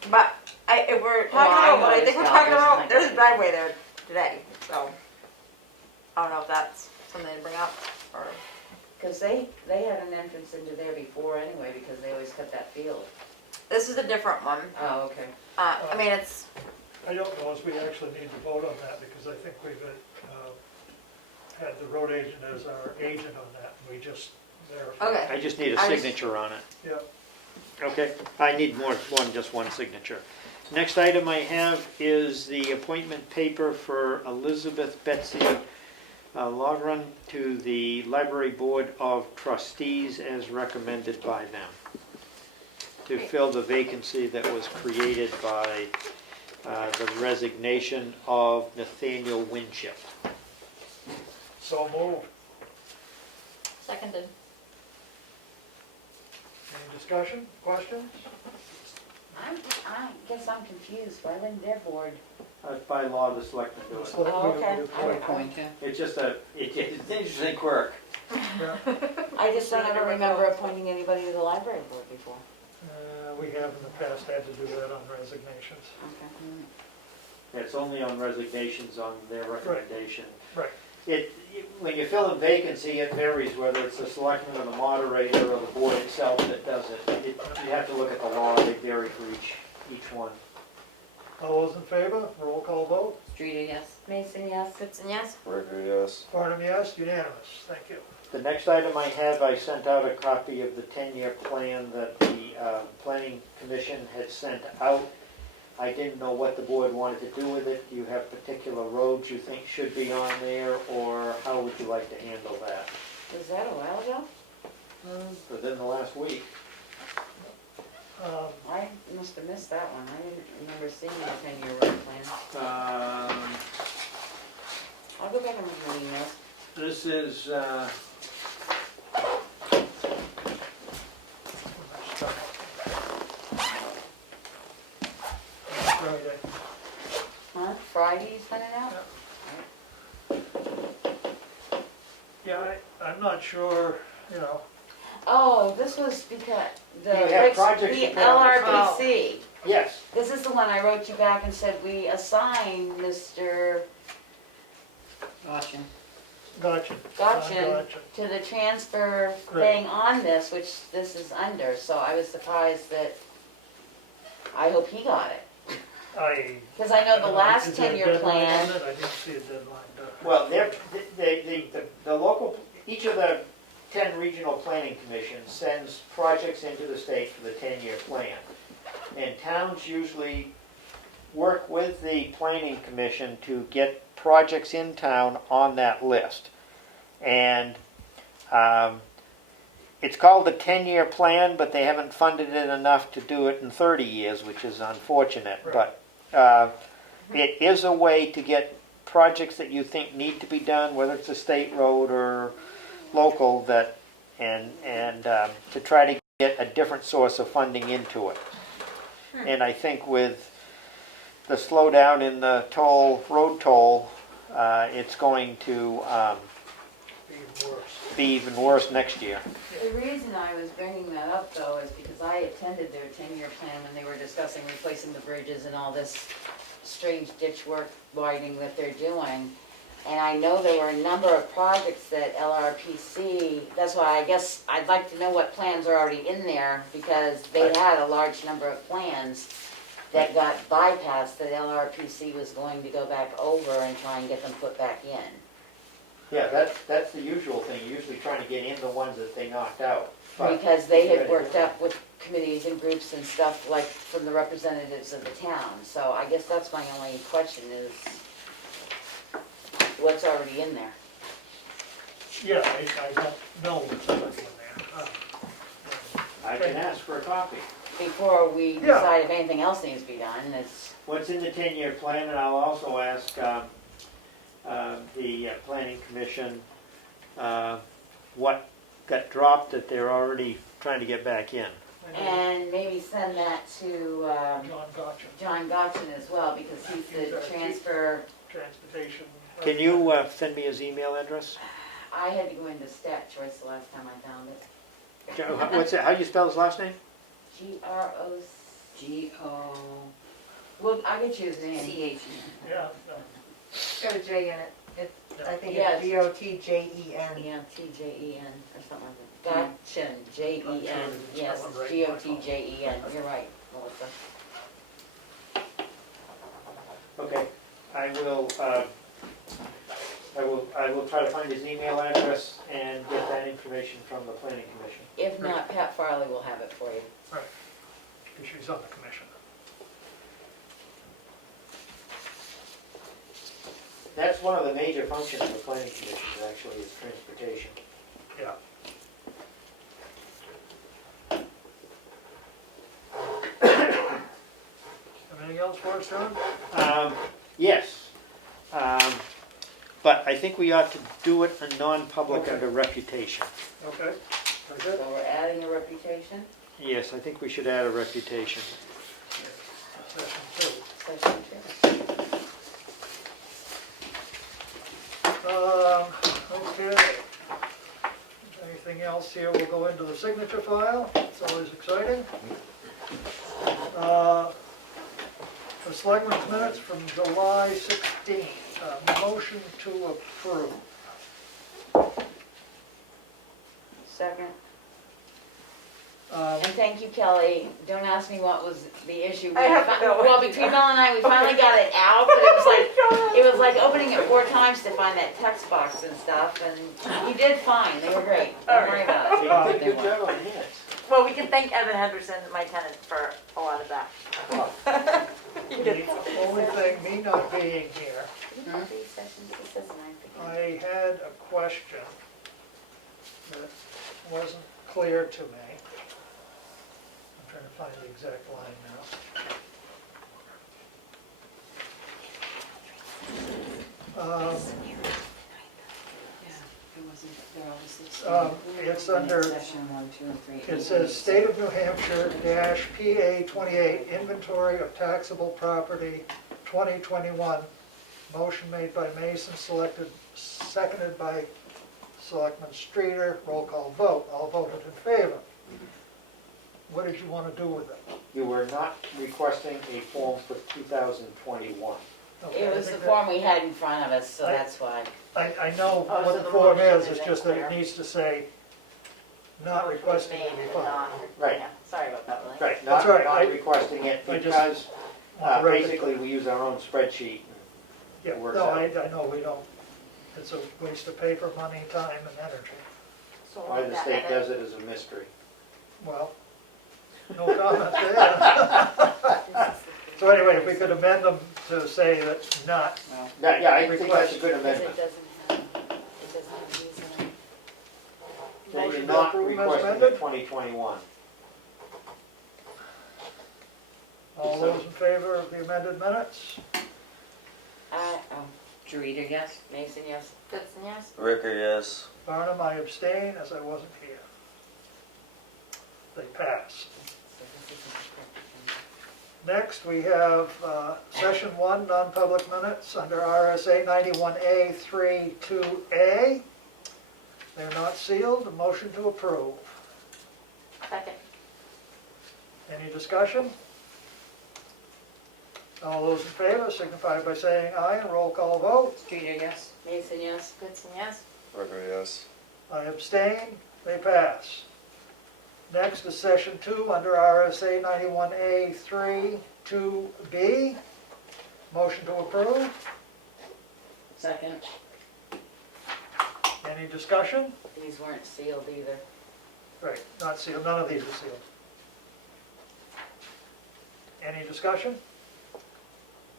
but if we're Well, talking I about know what I it's think we're talking Gallagher's, about, there's a like- driveway there today, so. I don't know if that's something to bring up, or, Because they had an entrance into there before anyway, because they always cut that field. this is a different one. Oh, okay. I mean, it's, I don't know if we actually need to vote on that, because I think we've had the road agent as our agent on that, and we just verified. okay. I just need a I was- signature on it. Yeah, Okay, I need just one signature. Next item I have is the appointment paper for Elizabeth Betsy Logren to the Library Board of Trustees as recommended by them, to fill the vacancy that was created by the resignation of Nathaniel Winship. so moved. Seconded. Any discussion, questions? I guess I'm confused. Why wouldn't their board? By law, the selectmen do Just it. let Oh, me okay. appoint. It's just it's an interesting quirk. Yeah, I just don't ever remember appointing anybody to the library board before. we have in the past had to do that on resignations. Okay. It's only on resignations on their recommendation. Right. When you fill a vacancy, it varies whether it's the selectman or the moderator or the board itself that does it. You have to look at the law, they vary for each one. All those in favor, roll call vote. Streeter, yes. Mason, yes? Goodson, yes? Ricker, yes. Farnham, yes, unanimous, thank you. The next item I have, I sent out a copy of the 10-year plan that the Planning Commission had sent out. I didn't know what the board wanted to do with it. Do you have particular roads you think should be on there, or how would you like to handle that? Was that a while ago? Within the last week. I must have missed that one. I didn't remember seeing the 10-year road plan. I'll go back and look at my emails. This is, Friday. Huh? Friday you sent it out? Yeah, I'm not sure, you know, Oh, this was because the, You have projects the to put on the LRPC. yes, This is the one I wrote you back and said we assigned Mr. Gotcha. gotcha. Gotcha Gotcha. to the transfer Great. thing on this, which this is under, so I was surprised that, I hope he got it. Because I know the last Is there a 10-year deadline plan, on it? I didn't see a deadline. well, the local, each of the 10 regional planning commissions sends projects into the state for the 10-year plan. And towns usually work with the planning commission to get projects in town on that list. And it's called the 10-year plan, but they haven't funded it enough to do it in 30 years, which is unfortunate. Right. But it is a way to get projects that you think need to be done, whether it's a state road or local, that and to try to get a different source of funding into it. And I think with the slowdown in the road toll, it's going to Even worse. be even worse next year. The reason I was bringing that up though is because I attended their 10-year plan when they were discussing replacing the bridges and all this strange ditch work widening that they're doing. And I know there were a number of projects that LRPC, that's why I guess I'd like to know what plans are already in there, because they had a large number of plans that got bypassed that LRPC was going to go back over and try and get them put back in. Yeah, that's the usual thing, usually trying to get in the ones that they knocked out. But- Because they had worked up with committees and groups and stuff like from the representatives of the town. So I guess that's my only question is what's already in there. Yeah, I don't know what's already in there. I can ask for a copy. Before we Yeah. decide if anything else needs to be done, it's, What's in the 10-year plan, and I'll also ask the planning commission what got dropped that they're already trying to get back in. and maybe send that to John Gotcha, John Gotchen as well, because he's the transfer. transportation. Can you send me his email address? I had to go into Stat Choice the last time I found it. What's it? How do you spell his last name? G-R-O-G-O. Well, I could choose the name. C-H-E-N. Yeah, Got a J in it. I think Yes. it's G-O-T-J-E-N. Yeah, T-J-E-N or something like that. Gotchen, J-E-N, yes, spelling right. G-O-T-J-E-N, you're right, Melissa. Okay, I will try to find his email address and get that information from the planning commission. If not, Pat Farley will have it for you. because she's on the commission. That's one of the major functions of the planning commission, actually, is transportation. Yeah. Anything else for us, John? Yes, but I think we ought to do it a non-public Okay. under reputation. Okay, very good. So we're adding a reputation, Yes, I think we should add a reputation. Session two. section 2. Okay. Anything else here, we'll go into the signature file, it's always exciting. The selectmen's minutes from July 16th, motion to approve. Second. Um, And thank you, Kelly. Don't ask me what was the issue. I have no Well, idea. between Mel and I, we finally got it out, but it was like opening it 4 times to find that text box and stuff, and you did fine. They were great. Don't worry about it. You did a They good were. job on the minutes. Well, we can thank Evan Henderson, my tenant, for a lot of that. The only thing, me not being here, These sessions, it says 9:15. I had a question that wasn't clear to me. I'm trying to find the exact line now. It's under, Session 1, 2, and 3. it says State of New Hampshire dash PA 28, inventory of taxable property 2021. Motion made by Mason, seconded by Selectman Streeter, roll call vote, all voted in favor. What did you want to do with it? You were not requesting a form for 2021. Okay, It I was the think that- form we had in front of us, so I- that's why. I know Oh, what so the the form motion is, it's isn't just that clear. it needs to say, not requesting a Name and refund. not- Right. yeah, Sorry about that, Lily. Right, That's not, right, not I- requesting it I just because Want the record- basically we use our own spreadsheet. Yeah, it works no, out. I know we don't, it's a waste of paper, money, time, and energy. So we'll Why make the that state edit. does it is a mystery. Well, no comment there. So anyway, if we could amend them to say that not, Yeah, I think that's a good Because amendment. it doesn't have these in it. That you're Motion to not approve as requesting a amended? 2021. all those in favor of the amended minutes? Dorita, yes. Mason, yes. Goodson, yes? Ricker, yes. Barnum, I abstain as I wasn't here. they pass. So this isn't the correct agenda. Next, we have Session 1, non-public minutes under RSA 91A 32A. They're not sealed. A motion to approve. Second. Any discussion? All those in favor signify by saying aye and roll call vote. Streeter, yes. Mason, yes? Goodson, yes. Gregory, yes. I abstain, they pass. Next is Session 2 under RSA 91A 32B. Motion to approve. Second. Any discussion? These weren't sealed either. Right, not sealed, none of these are sealed. Any discussion?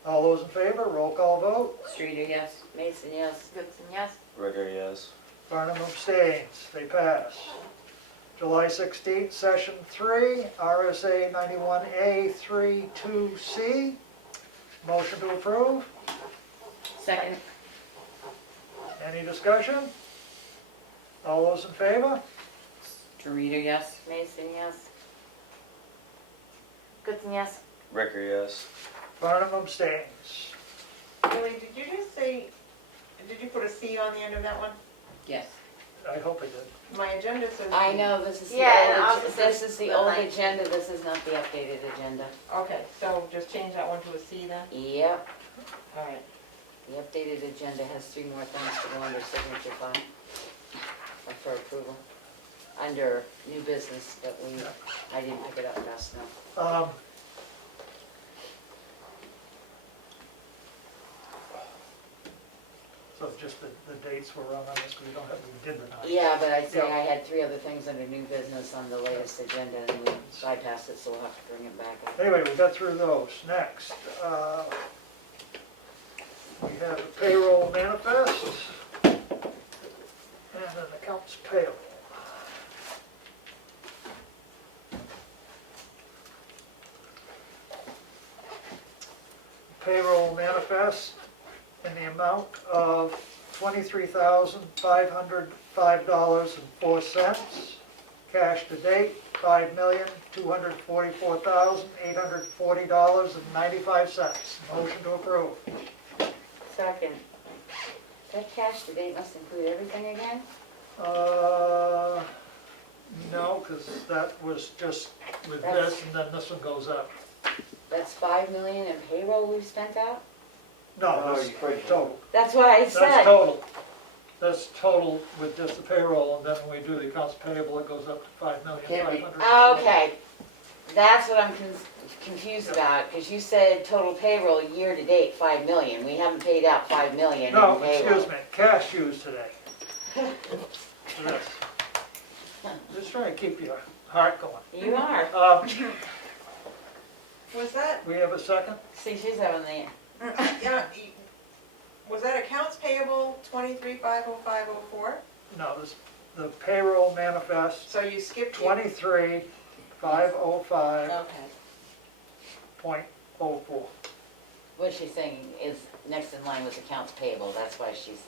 All those in favor, roll call vote. Streeter, yes. Mason, yes? Goodson, yes. Gregory, yes. Barnum abstains, they pass. July 16th, Session 3, RSA 91A 32C. Motion to approve. Second. Any discussion? All those in favor? Streeter, yes. Mason, yes? Goodson, yes. Gregory, yes. Barnum abstains. Billy, did you just say, did you put a C on the end of that one? Yes. I hope I did. My agenda says. I know, this is the Yeah, and old, also this is the the old 19th. agenda, this is not the updated agenda. Okay, so just change that one to a C then? Yep, All right. the updated agenda has 3 more things to go under signature file, or for approval, under new business, but I didn't pick it up fast enough. So just the dates were wrong on this, we don't have, we did the 9th. Yeah, but I'd say Yeah. I had 3 other things under new business on the latest agenda, and we bypassed it, so we'll have to bring it back up. Anyway, we got through those. Next, we have the payroll manifest and an accounts payable. Payroll manifest in the amount of $23,505.04. Cash to date, $5,244,840.95. Motion to approve. Second. That cash to date must include everything again? No, because that was just with this, and then this one goes up. That's 5 million in payroll we've spent out? No, No, that's you couldn't. total. That's what I That's said. total. That's total with just the payroll, and then when we do the accounts payable, it goes up to $5,500,000. Okay, that's what I'm confused about, because you said total payroll year to date 5 million. We haven't paid out 5 million in No, payroll. excuse me, cash used today. Yes. Just trying to keep your heart going. You are. Was that, We have a second? See, she's having the, yeah, was that accounts payable 23,505.04? No, this, the payroll manifest, So you skipped. 23,505.04. Okay. what she's saying is next in line was accounts payable. That's why she's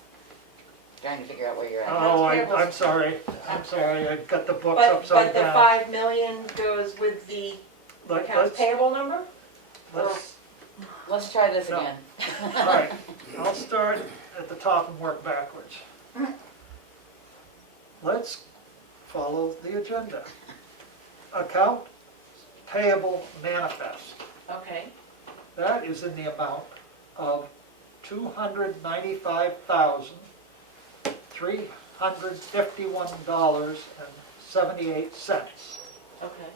trying to figure out where you're at. Oh, Accounts I'm sorry, I got the books But upside the down. 5 million goes with the accounts Let's, payable number? Let's try this No. again. all right, I'll start at the top and work backwards. Let's follow the agenda. Account payable manifest. Okay. That is in the amount of $295,351.78. Okay.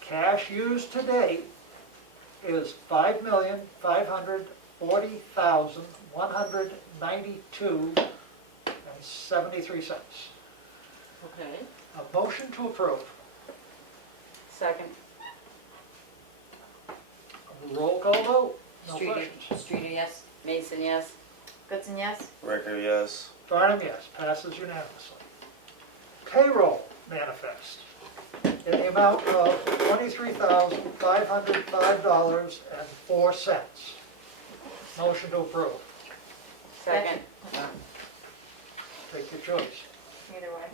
Cash used to date is $5,540,192.73. Okay. A motion to approve. Second. Roll call vote. No Streeter, questions. Streeter, yes. Mason, yes? Goodson, yes. Gregory, yes. Barnum, yes. Passes unanimously. Payroll manifest in the amount of $23,505.04. Motion to approve. Second. Take your choice. Either way.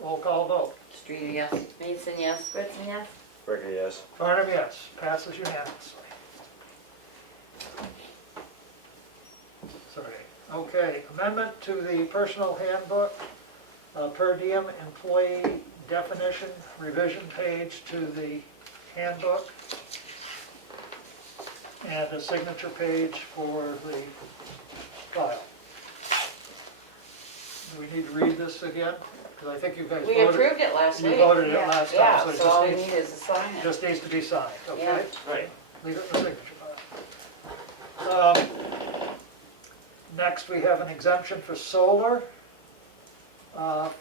Roll call vote. Streeter, yes. Mason, yes? Whitson, yes? Ricker, yes. Barnum, yes. Passes unanimously. Sorry. Okay, amendment to the personnel handbook, per diem employee definition, revision page to the handbook, and a signature page for the file. Do we need to read this again? Because I think you guys We voted. approved it last week. You voted it Yeah. last time, Yeah, so it so all we just need is to sign it. just needs to be signed, okay? Yeah. Right. Leave it in the signature file. Next, we have an exemption for solar,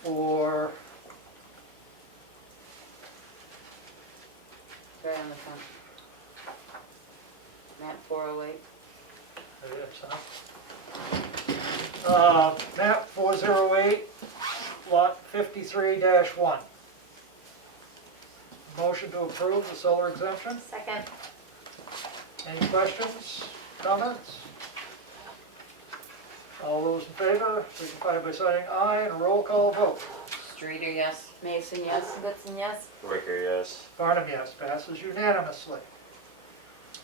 for, Right on the front. Map 408. map 408, lot 53-1. Motion to approve the solar exemption. Second. Any questions, comments? All those in favor, signify by saying aye, and a roll call vote. Streeter, yes. Mason, yes? Whitson, yes? Ricker, yes. Barnum, yes, passes unanimously.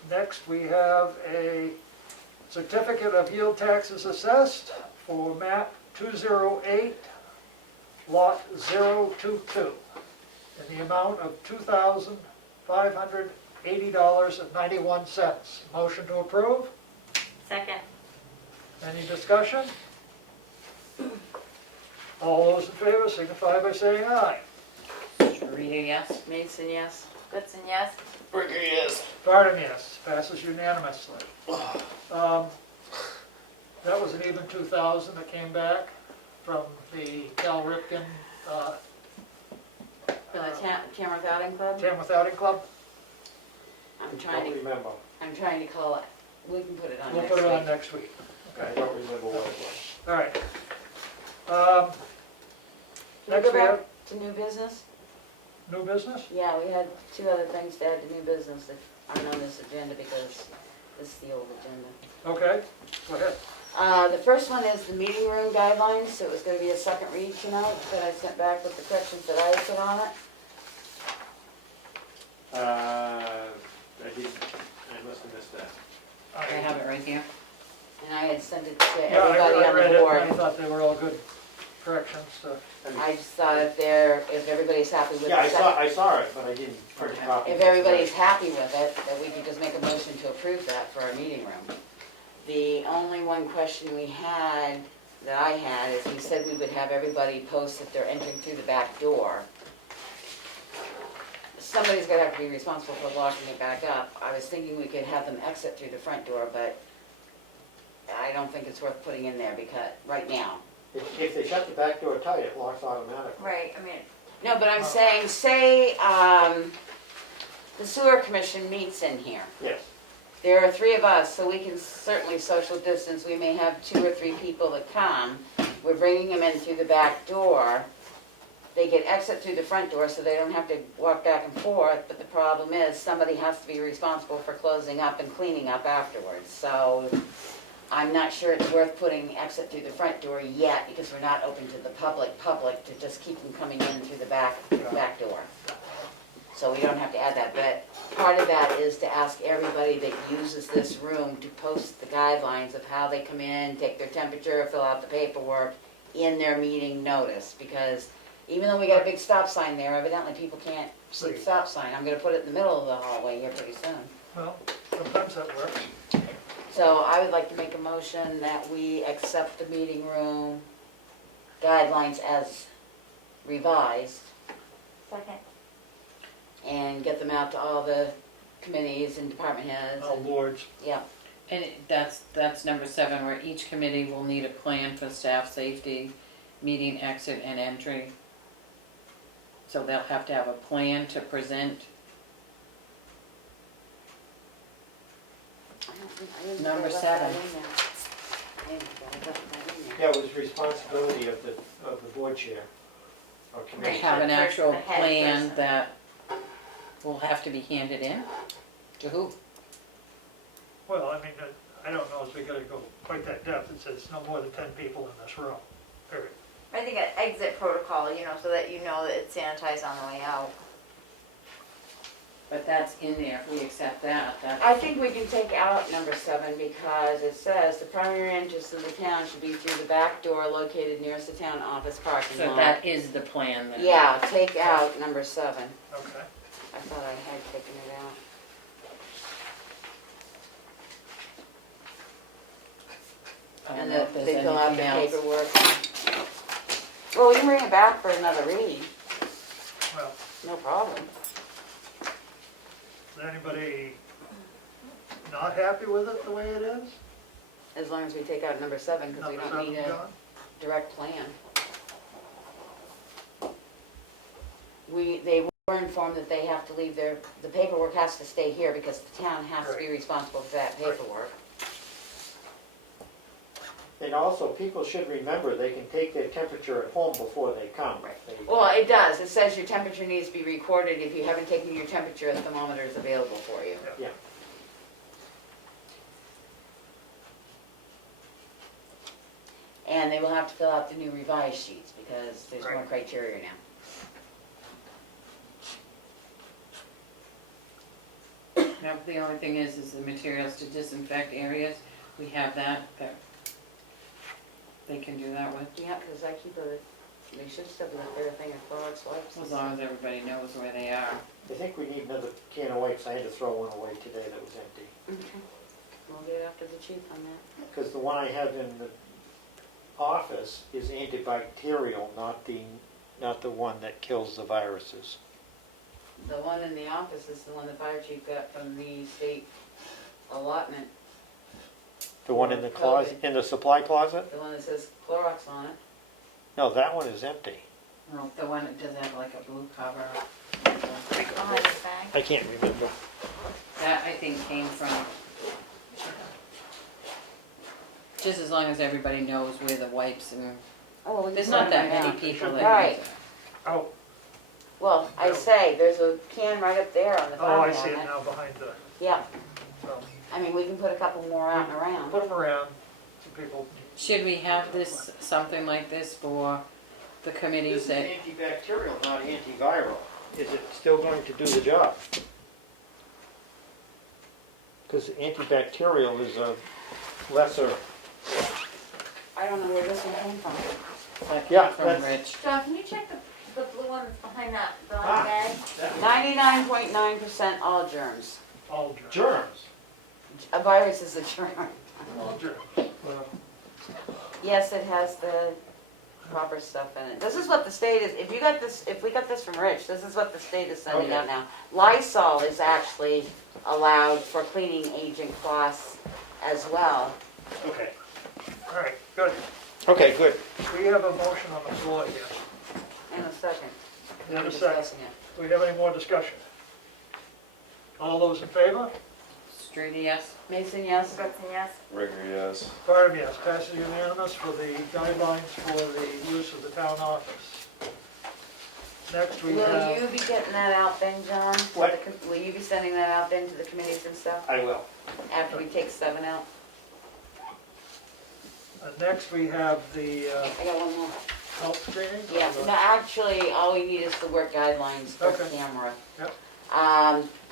Next, we have a certificate of yield taxes assessed for map 208, lot 022, in the amount of $2,580.91. Motion to approve. Second. Any discussion? All those in favor signify by saying aye. Streeter, yes. Mason, yes? Whitson, yes? Ricker, yes. Barnum, yes, passes unanimously. That was an even 2,000 that came back from the Cal Ripken, For the Tamworth Outing Club? Tamworth Outing Club. I'm trying to call it, we can put it on We'll next put it on week. next week. I don't remember what it was. All right. Can we Next go we have back to new business? new business. Yeah, we had two other things to add to new business that aren't on this agenda because this is the old agenda. Okay, go ahead. The first one is the meeting room guidelines, so it was gonna be a second read tonight that I sent back with the corrections that I had put on it. I must have missed that. I have it right here. And I had sent it to Yeah, everybody I on read the it, board. and I thought they were all good corrections, so. I just thought if everybody's happy with the Yeah, second. I saw it, but I didn't print a copy. If everybody's happy with it, that we could just make a motion to approve that for our meeting room. The only one question we had, that I had, is we said we would have everybody post that they're entering through the back door. Somebody's gonna have to be responsible for locking it back up. I was thinking we could have them exit through the front door, but I don't think it's worth putting in there because, right now. If they shut the back door tight, it locks automatically. Right, I mean, No, but I'm saying, say, the sewer commission meets in here. Yes. There are three of us, so we can certainly social distance. We may have 2 or 3 people that come. We're bringing them in through the back door. They get exit through the front door, so they don't have to walk back and forth. But the problem is, somebody has to be responsible for closing up and cleaning up afterwards. So I'm not sure it's worth putting exit through the front door yet, because we're not open to the public to just keep them coming in through the back door. So we don't have to add that, but part of that is to ask everybody that uses this room to post the guidelines of how they come in, take their temperature, fill out the paperwork in their meeting notice, because even though we got a big stop sign there, evidently people can't see the stop sign. I'm gonna put it in the middle of the hallway here pretty soon. Well, sometimes that works. So I would like to make a motion that we accept the meeting room guidelines as revised second. and get them out to all the committees and department heads. All and- boards. Yeah, And that's number 7, where each committee will need a plan for staff safety, meeting exit and entry. So they'll have to have a plan to present. I didn't Number think I left that 7. in there. I didn't think I left that in there. Yeah, it was responsibility of the board chair or They committee. have an actual The head plan person. that will have to be handed in to who? Well, I mean, I don't know if we gotta go quite that depth. It says no more than 10 people in this room, period. I think an exit protocol, so that you know that it's sanitized on the way out. But that's in there, if we accept that, that's. I think we can take out number 7 because it says the primary entrance of the town should be through the back door located nearest the town office parking lot. So that is the plan then? Yeah, take out number 7. Okay. I thought I had taken it out. I don't And know that if there's they fill out the anything else. paperwork. Well, we can bring it back for another read, Well, no problem. is anybody not happy with it the way it is? As long as we take out number 7, because we Number don't need 7, a John? direct plan. They were informed that they have to leave the paperwork has to stay here because the town has to be Right. responsible for that Right. paperwork. And also, people should remember they can take their temperature at home before they come. Right. They- Well, it does. It says your temperature needs to be recorded. If you haven't taken your temperature, a thermometer is available for you. Yeah. And they will have to fill out the new revised sheets because there's more Right. criteria now. Now, the only thing is the materials to disinfect areas, we have that they can do that with, Yeah, because I keep they should still be a fair thing of Clorox wipes. as long as everybody knows where they are. I think we need another can of wipes. I had to throw one away today that was empty. Okay. We'll get after the chief on that. Because the one I have in the office is antibacterial, not the one that kills the viruses. The one in the office is the one the fire chief got from the state allotment, The one in the closet, in the supply closet? the one that says Clorox on it. No, that one is empty. Well, the one that does have like a blue cover. Behind his bag. I can't remember. That, I think, came from, just as long as everybody knows where the wipes and, Oh, we there's can not find that right many now. people that Right. use it. Oh, Well, I say, there's a can right up there on the oh, I fire see it cabinet. now behind the, Yeah, so, I mean, we can put a couple more out and around. put them around so people, Should we have this, something like this for the committees that, antibacterial, not antiviral. Is it still going to do the job? Because antibacterial is a lesser. I don't know where this one came from. that Yeah, came from that's- Rich? John, can you check the blue one that's behind that brown Ah. bag? 99.9% all germs. all germs. Germs. A virus is a germ. All germs. Well, Yes, it has the proper stuff in it. This is what the state is, if we got this from Rich, this is what the state is sending Okay. out now. Lysol is actually allowed for cleaning agent costs as well. okay. All right, good. Okay, good. We have a motion on the floor here. In a second. In a We're second. discussing it. Do we have any more discussion? All those in favor? Streety, yes? Mason, yes? Gretchen, yes. Rigger, yes. Carter, yes. Passes unanimous for the guidelines for the use of the town office. Next, we Will have, you be getting that out then, John? to What? the Will you be sending that out then to the committees and stuff, I will. after we take 7 out? next we have the I got one more. health screening. Yeah, no, actually, all we need is the work guidelines for Okay. camera. Yep.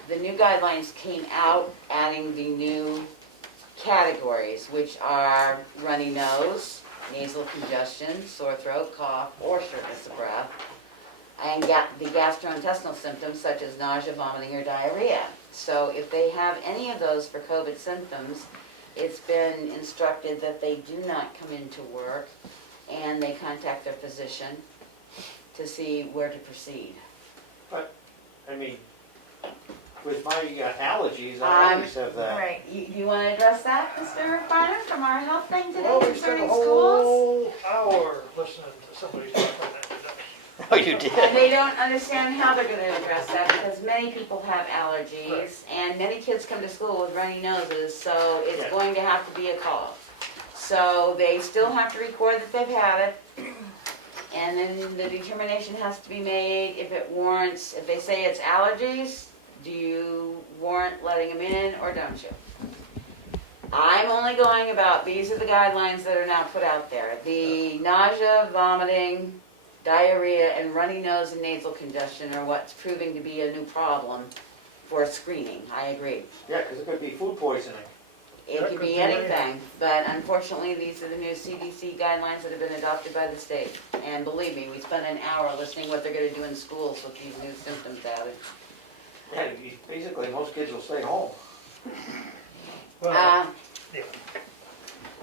The new guidelines came out, adding the new categories, which are runny nose, nasal congestion, sore throat, cough, or shortness of breath, and the gastrointestinal symptoms such as nausea, vomiting, or diarrhea. So if they have any of those for COVID symptoms, it's been instructed that they do not come into work and they contact their physician to see where to proceed. I mean, with my allergies, I always have All that. right. You want to address that, Mr. Bynum, from our health thing today Well, we spent a concerning schools? whole hour listening to somebody talk about that today. Oh, you did? And they don't understand how they're going to address that because many people have allergies and many kids come to school with runny noses, so it's Yeah. going to have to be a call. So they still have to record that they've had it, and then the determination has to be made if it warrants, if they say it's allergies, do you warrant letting them in or don't you? I'm only going about, these are the guidelines that are now put out there. The nausea, vomiting, diarrhea, and runny nose and nasal congestion are what's proving to be a new problem for screening, I agree. Yeah, because it could be food poisoning. It That could could be be anything, anything. but unfortunately, these are the new CDC guidelines that have been adopted by the state. And believe me, we spent an hour listening what they're gonna do in schools with these new symptoms added. Yeah, basically, most kids will stay home. Well, Uh, yeah.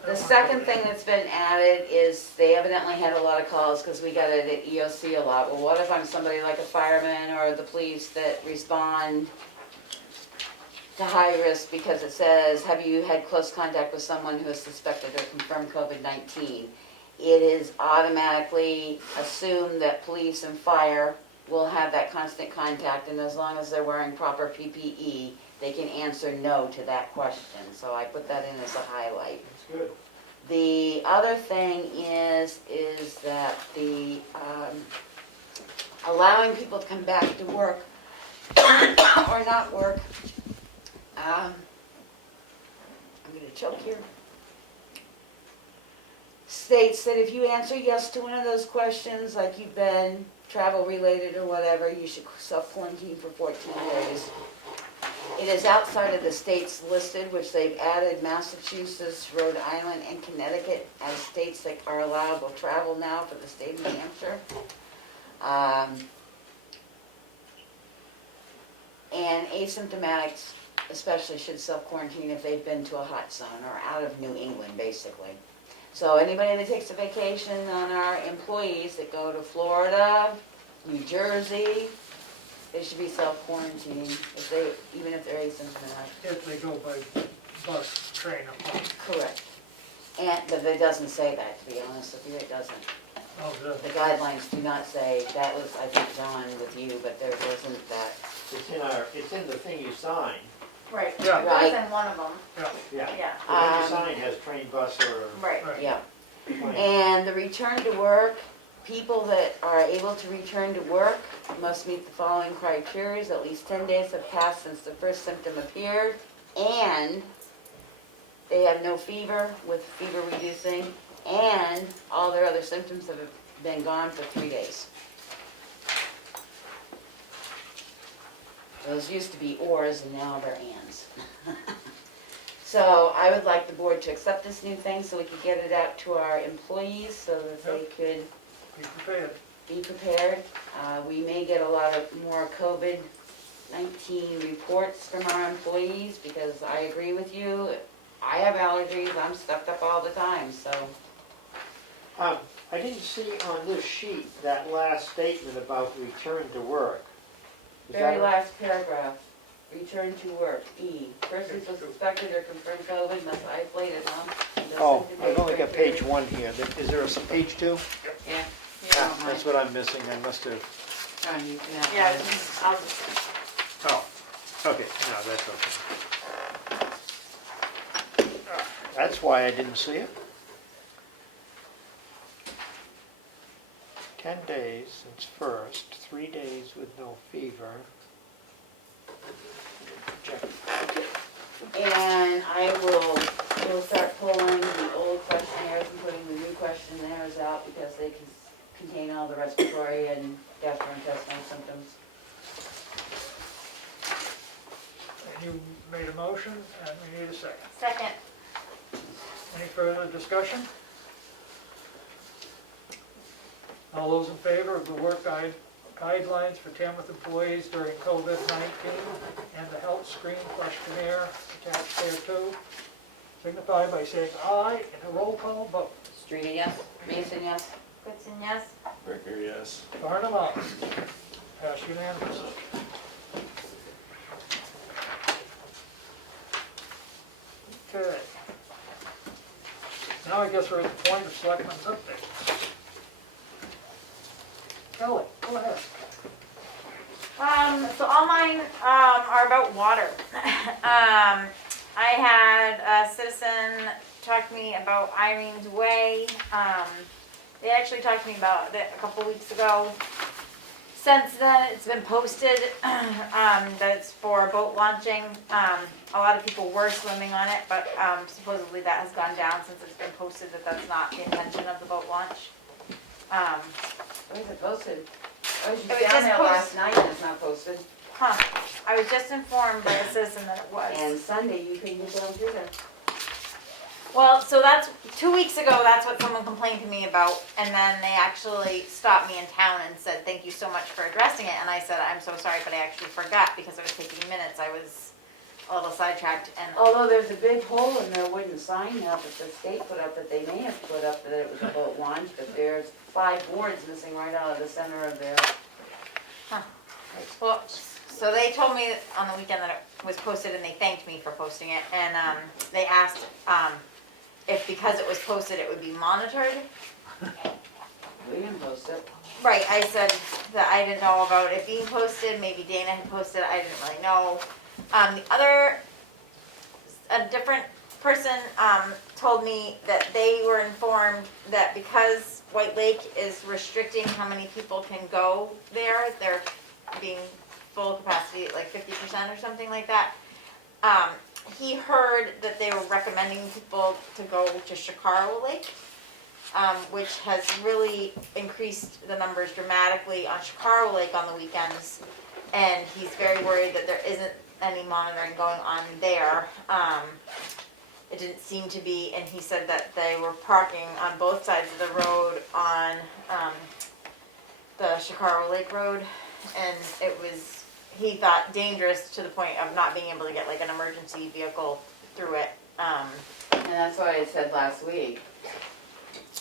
The second thing that's been added is they evidently had a lot of calls, because we got it at EOC a lot. Well, what if I'm somebody like a fireman or the police that respond to high risk because it says, have you had close contact with someone who is suspected or confirmed COVID-19? It is automatically assumed that police and fire will have that constant contact, and as long as they're wearing proper PPE, they can answer no to that question. So I put that in as a highlight. That's good. The other thing is that the, allowing people to come back to work or not work, I'm gonna choke here, states that if you answer yes to one of those questions, like you've been travel related or whatever, you should self-quarantine for 14 days. It is outside of the states listed, which they've added Massachusetts, Rhode Island, and Connecticut as states that are allowable travel now for the state of New Hampshire. And asymptomatics especially should self-quarantine if they've been to a hot zone or out of New England, basically. So anybody that takes a vacation on our employees that go to Florida, New Jersey, they should be self-quarantining if they, even if they're asymptomatic. If they go by bus, train, or plane. Correct. And, but it doesn't say that, to be honest with you, it doesn't. Oh, The guidelines do not say, that was, I think, John with you, but there wasn't that. It's in the thing you sign. Right, Yeah. it Right. was in one of them, Yeah. yeah, The thing you sign has train, bus, or right. Right. Yeah. plane. And the return to work, people that are able to return to work must meet the following criteria. At least 10 days have passed since the first symptom appeared, and they have no fever with fever reducing, and all their other symptoms have been gone for 3 days. Those used to be ors and now they're ands. So I would like the board to accept this new thing so we could get it out to our employees so that they could be prepared. be prepared. We may get a lot of more COVID-19 reports from our employees because I agree with you. I have allergies, I'm stuffed up all the time, so. I didn't see on this sheet that last statement about return to work. Is Very that- last paragraph, return to work, E. Persons with suspected or confirmed COVID must isolate as long. Oh, I've only got page 1 here. Is there a page 2? Yeah. Ah, that's what I'm missing. I must have. John, you can have Yeah, one. I'll just, Oh, okay. No, that's okay. That's why I didn't see it. 10 days since first, 3 days with no fever. Check. And we'll start pulling the old questionnaires and putting the new questionnaires out because they can contain all the respiratory and gastrointestinal symptoms. And you made a motion, and we need a second. second, Any further discussion? All those in favor of the work guidelines for Tamworth employees during COVID-19 and the health screen questionnaire attached there too, signify by saying aye in a roll call vote. Streeter, yes? Mason, yes? Goodson, yes? Ricker, yes. Barnum, aye. Pass unanimously. Okay. Now I guess we're at the point of Selectmen's update. Kelly, go ahead. So all mine, are about water. I had a citizen talk to me about Irene's Way. They actually talked to me about it a couple weeks ago. Since then, it's been posted, that it's for boat launching. A lot of people were swimming on it, but, supposedly that has gone down since it's been posted that that's not the intention of the boat launch. Where is it posted? I was It just was down just there post- last night and it's not posted. I was just informed by a citizen that it was. And Sunday, you can get down through there. Well, so that's 2 weeks ago. That's what someone complained to me about, and then they actually stopped me in town and said, "Thank you so much for addressing it." And I said, "I'm so sorry, but I actually forgot because I was taking minutes. I was a little sidetracked." And Although there's a big hole in their wooden sign now that the state put up, that they may have put up that it was a boat launch, but there's 5 boards missing right out of the center of their. well, so they told me on the weekend that it was posted, and they thanked me for posting it. And they asked if because it was posted, it would be monitored. We didn't post it. Right, I said that I didn't know about it being posted, maybe Dana had posted it, I didn't really know. A different person, told me that they were informed that because White Lake is restricting how many people can go there, they're being full capacity at like 50% or something like that. He heard that they were recommending people to go to Chicago Lake, which has really increased the numbers dramatically on Chicago Lake on the weekends. And he's very worried that there isn't any monitoring going on there. It didn't seem to be, and he said that they were parking on both sides of the road on the Chicago Lake Road, and it was, he thought, dangerous to the point of not being able to get like an emergency vehicle through it. And that's what I said last week.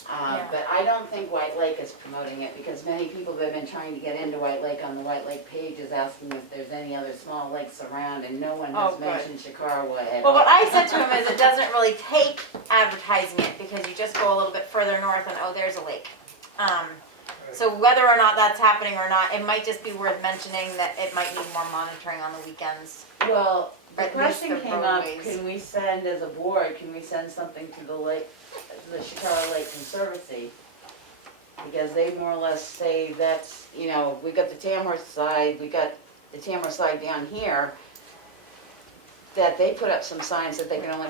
Yeah. But I don't think White Lake is promoting it because many people that have been trying to get into White Lake on the White Lake page is asking if there's any other small lakes around, and no one Oh, has good. mentioned Chicago at Well, all. what I said to him is it doesn't really take advertising it because you just go a little bit further north and, oh, there's a lake. So whether or not that's happening or not, it might just be worth mentioning that it might need more monitoring on the weekends. Well, the At least question the came up, roadways. can we send, as a board, can we send something to the lake, the Chicago Lake Conservancy? Because they more or less say that's, you know, we got the Tamworth side, we got the Tamworth side down here, that they put up some signs that they can only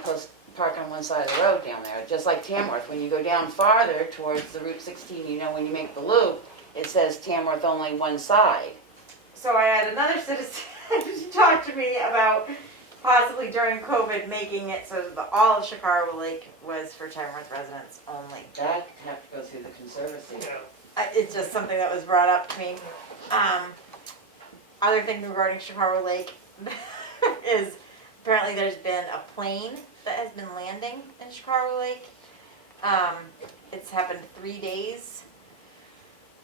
park on one side of the road down there, just like Tamworth. When you go down farther towards the Route 16, you know, when you make the loop, it says Tamworth only one side. So I had another citizen talk to me about possibly during COVID making it so that all of Chicago Lake was for Tamworth residents only. That have to go through the Conservancy. It's just something that was brought up to me. Other thing regarding Chicago Lake is apparently there's been a plane that has been landing in Chicago Lake. It's happened 3 days.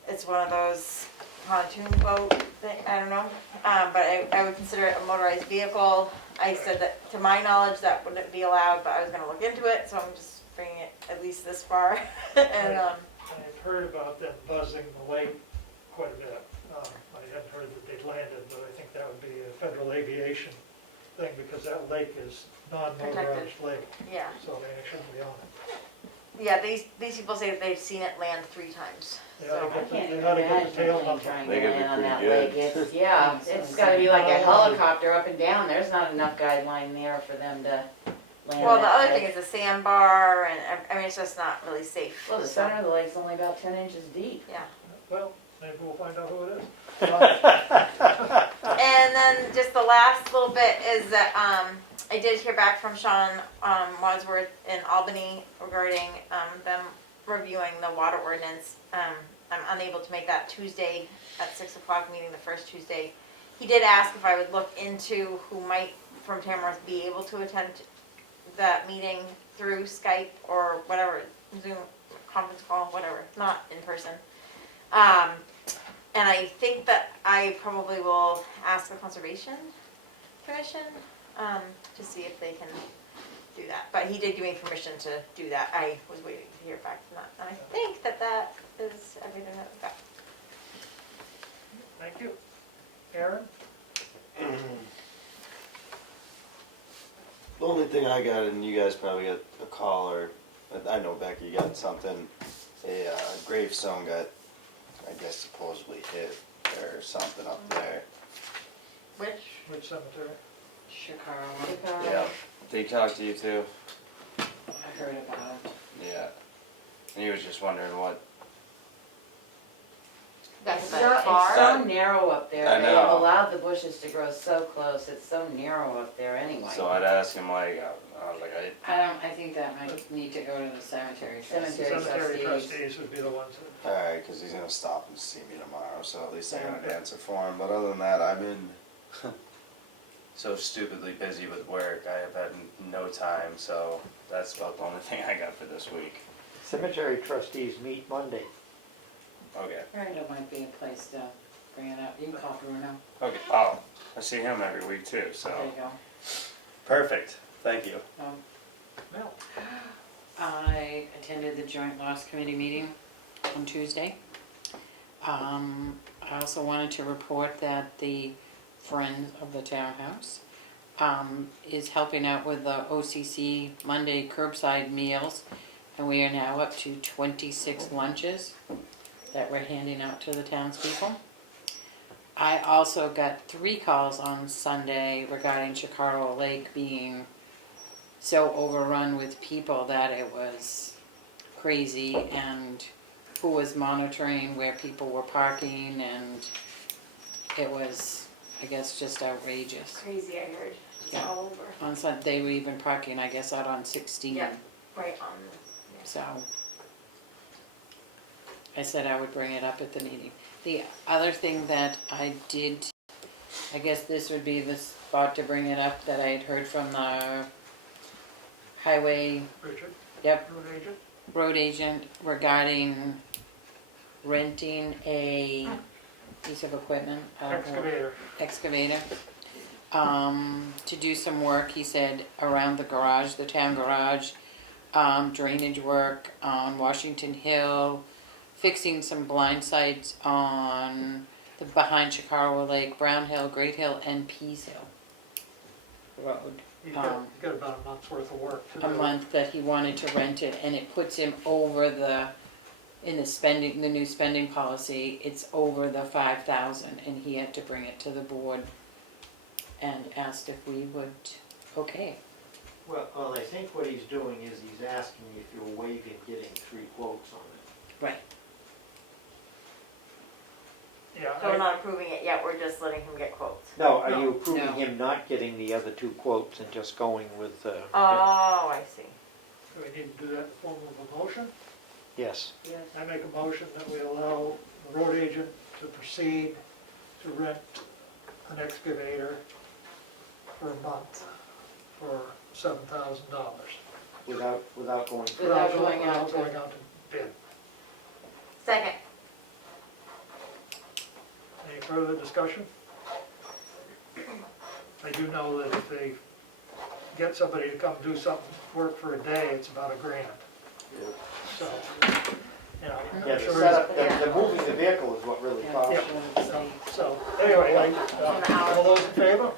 It's one of those pontoon boat thing, I don't know. But I would consider it a motorized vehicle. I said that to my knowledge that wouldn't be allowed, but I was gonna look into it, so I'm just bringing it at least this far. And I've heard about them buzzing the lake quite a bit. I hadn't heard that they'd landed, but I think that would be a federal aviation thing because that lake is non-motorized Protected. lake, yeah. so they shouldn't be on it. Yeah, these people say that they've seen it land 3 times. They So- ought I to can't they even ought to get the imagine tail a plane up. trying They to gotta be land on that pretty lake. good. It's, yeah, it's gotta be like a helicopter up and down. There's not enough guideline there for them to land Well, the that other lake. thing is the sandbar, and I mean, it's just not really safe. Well, the So, center of the lake's only about 10 inches deep. yeah. Well, maybe we'll find out who it is. And then just the last little bit is that I did hear back from Sean Wadsworth in Albany regarding them reviewing the water ordinance. I'm unable to make that Tuesday at 6 o'clock meeting, the first Tuesday. He did ask if I would look into who might from Tamworth be able to attend that meeting through Skype or whatever, Zoom, conference call, whatever, not in person. And I think that I probably will ask the Conservation Commission to see if they can do that. But he did give me permission to do that. I was waiting to hear back from that. And I think that that is everything that I've got. Thank you. Aaron? The only thing I got, and you guys probably got a call, or I know Becky got something, a gravestone got, I guess, supposedly hit or something up there. Which cemetery? Chicago, Yeah, they talked to you too? I heard about it. Yeah. And he was just wondering what, That's It's about so, it's far. so narrow up there. I They have know. allowed the bushes to grow so close. It's so narrow up there anyway. so I'd ask him like, I was like, I think that might need to go to the cemetery trust. Cemetery. Cemetery trustees. trustees would be the ones that, alright, cause he's gonna stop and see me tomorrow, so at least I got an answer for him, but other than that, I've been so stupidly busy with work, I have had no time, so that's about the only thing I got for this week. Cemetery trustees meet Monday. Okay, It might be a place to bring it up. You can call Bruno. okay, oh, I see him every week too, so, There you go. perfect, thank you. Mel, I attended the Joint Loss Committee meeting on Tuesday. I also wanted to report that the Friends of the Townhouse is helping out with the OCC Monday curbside meals, and we are now up to 26 lunches that we're handing out to the townspeople. I also got 3 calls on Sunday regarding Chicago Lake being so overrun with people that it was crazy, and who was monitoring where people were parking, and it was, I guess, just outrageous. Crazy, I heard. It's Yeah. all over. On Sunday, they were even parking, I guess, out on 16. Yeah. Right on So I said I would bring it up at the meeting. The other thing that I did, I guess this would be the spot to bring it up, that I had heard from the highway, Richard, yep, road agent? road agent regarding renting a piece of equipment. I don't know, Excavator. excavator, to do some work, he said, around the garage, the town garage, drainage work on Washington Hill, fixing some blind sites on the behind Chicago Lake, Brown Hill, Great Hill, and Pease Hill Road. You've got about a month's worth of work to do. A month that he wanted to rent it, and it puts him over in the new spending policy, it's over the 5,000, and he had to bring it to the board and asked if we would okay. Well, I think what he's doing is he's asking if you're waiving getting 3 quotes on it. Right. Yeah, So we're not approving it yet, we're just letting him get quotes. No, are No. you approving No. him not getting the other 2 quotes and just going with, Oh, I see. do we need to do that in the form of a motion? yes. I make a motion that we allow the road agent to proceed to rent an excavator for a month for $7,000. Without going through. Without going out to- going out to bid. Second. Any further discussion? I do know that if they get somebody to come do something, work for a day, it's about $1,000. So, you know, Yeah, I'm the sure setup, the moving the vehicle is what really costs. so, anyway, all those in favor?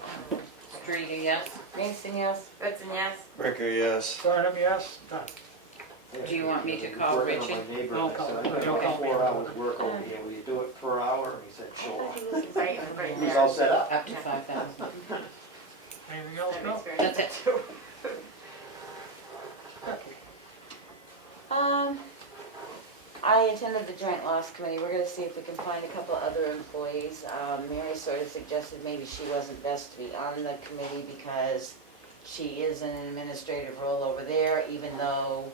Streeter, yes. Mason, yes? Goodson, yes? Ricker, yes. Farnham, yes? Done. Do you want me to call Working on Richard? my neighbor, I'll I call said, him. I You'll got call me. 4 hours work over here, will you do it per hour? And he said, sure. Right, right He's there. all set up. Up to 5,000. Anything else, Have no? experience. That's it. I attended the joint loss committee. We're gonna see if we can find a couple other employees. Mary sort of suggested maybe she wasn't best to be on the committee because she is in an administrative role over there, even though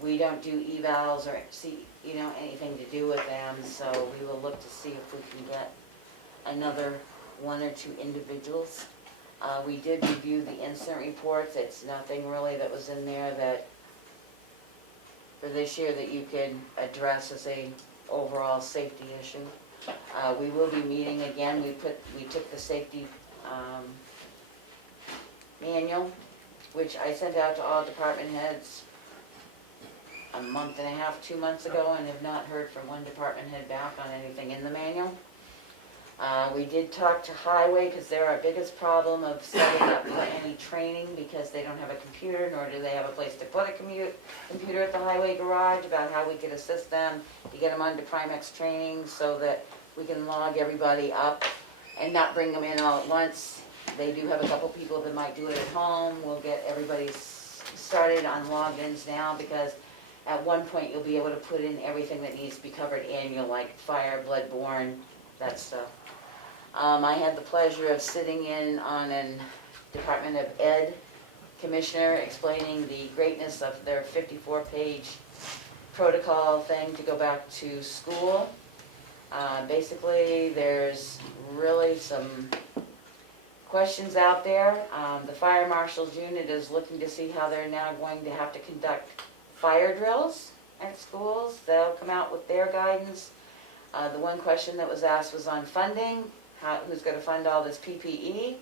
we don't do evals or see, anything to do with them. So we will look to see if we can get another 1 or 2 individuals. We did review the incident reports. It's nothing really that was in there that for this year that you could address as a overall safety issue. We will be meeting again. We took the safety manual, which I sent out to all department heads a month and a half, 2 months ago, and have not heard from one department head back on anything in the manual. We did talk to Highway, because they're our biggest problem of setting up for any training, because they don't have a computer, nor do they have a place to put a computer at the Highway garage, about how we could assist them to get them onto Primex training, so that we can log everybody up and not bring them in all at once. They do have a couple people that might do it at home. We'll get everybody started on logins now, because at one point you'll be able to put in everything that needs to be covered annual, like fire, bloodborne, that stuff. I had the pleasure of sitting in on an Department of Ed commissioner explaining the greatness of their 54-page protocol thing to go back to school. Basically, there's really some questions out there. The fire marshal's unit is looking to see how they're now going to have to conduct fire drills at schools. They'll come out with their guidance. The one question that was asked was on funding. Who's going to fund all this PPE?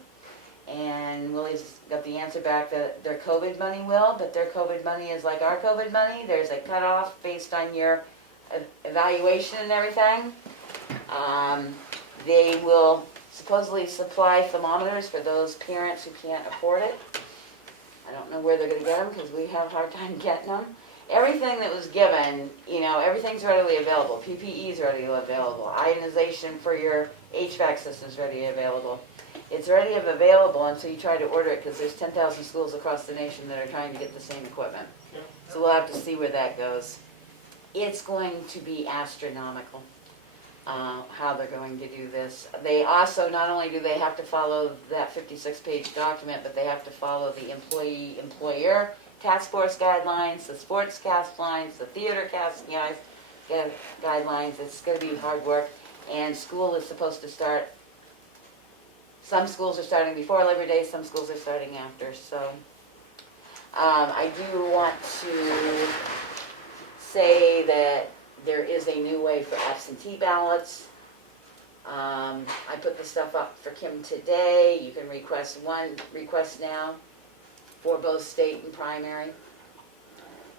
And Willie's got the answer back that their COVID money will, but their COVID money is like our COVID money. There's a cutoff based on your evaluation and everything. They will supposedly supply thermometers for those parents who can't afford it. I don't know where they're going to get them, because we have a hard time getting them. Everything that was given, everything's readily available. PPE is readily available. Ionization for your HVAC system is readily available. It's ready available until you try to order it, because there's 10,000 schools across the nation that are trying to get the same equipment. So we'll have to see where that goes. It's going to be astronomical, how they're going to do this. They also, not only do they have to follow that 56-page document, but they have to follow the employee-employer task force guidelines, the sports guidelines, the theater guidelines. It's going to be hard work. And school is supposed to start, some schools are starting before Labor Day, some schools are starting after. So I do want to say that there is a new way for absentee ballots. I put the stuff up for Kim today. You can request one request now for both state and primary,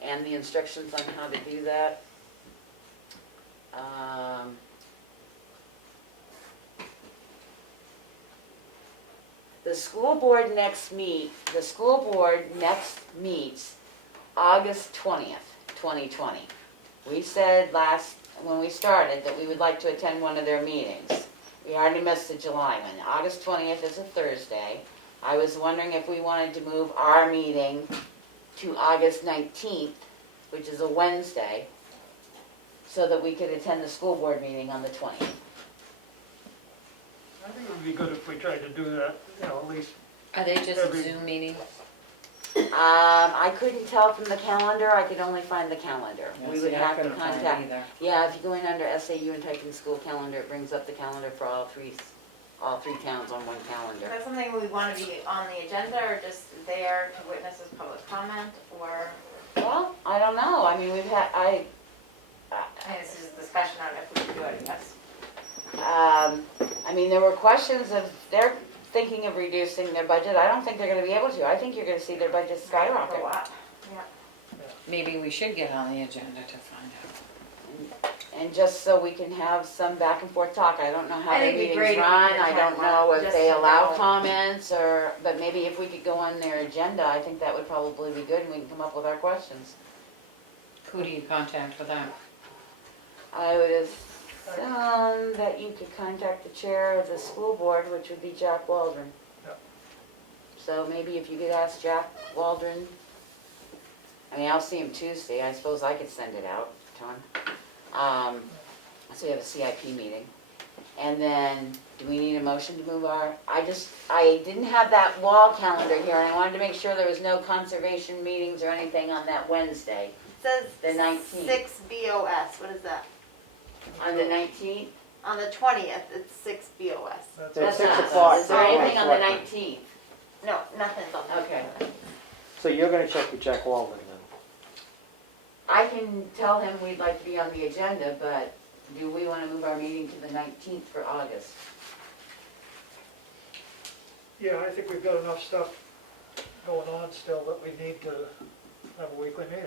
and the instructions on how to do that. The school board next meets August 20th, 2020. We said when we started that we would like to attend one of their meetings. We already missed the July one. August 20th is a Thursday. I was wondering if we wanted to move our meeting to August 19th, which is a Wednesday, so that we could attend the school board meeting on the 20th. I think it would be good if we tried to do that, at least. Are they just a Zoom meeting? I couldn't tell from the calendar. I could only find the calendar. We would have to contact. Either. Yeah, if you go in under SAU and type in school calendar, it brings up the calendar for all three towns on one calendar. Is that something we want to be on the agenda, or just there to witness as public comment, or? Well, I don't know. I mean, I mean, this is a discussion on if we can do it, yes. I mean, there were questions of they're thinking of reducing their budget. I don't think they're going to be able to. I think you're going to see their budget For skyrocket. a while, yeah. Maybe we should get on the agenda to find out. And just so we can have some back and forth talk. I don't know how I their think it'd be meetings great if we run. could I don't attend know one, if just they to allow know. comments but maybe if we could go on their agenda, I think that would probably be good, and we can come up with our questions. Who do you contact for that? I would assume that you could contact the chair of the school board, which would be Jack Waldron. Yep. So maybe if you could ask Jack Waldron, I mean, I'll see him Tuesday. I suppose I could send it out to him. So we have a CIP meeting. And then, do we need a motion to move our, I didn't have that wall calendar here, and I wanted to make sure there was no conservation meetings or anything on that Wednesday. It The says 19th. 6 BOS, what is that? On the 19th? On the 20th, it's 6 BOS. That's At That's 6 not us. o'clock. Is there anything on the Selectmen. 19th? No, nothing. Okay. So you're gonna check with Jack Walden then? I can tell him we'd like to be on the agenda, but do we want to move our meeting to the 19th for August? Yeah, I think we've got enough stuff going on still that we need to have a weekly meeting.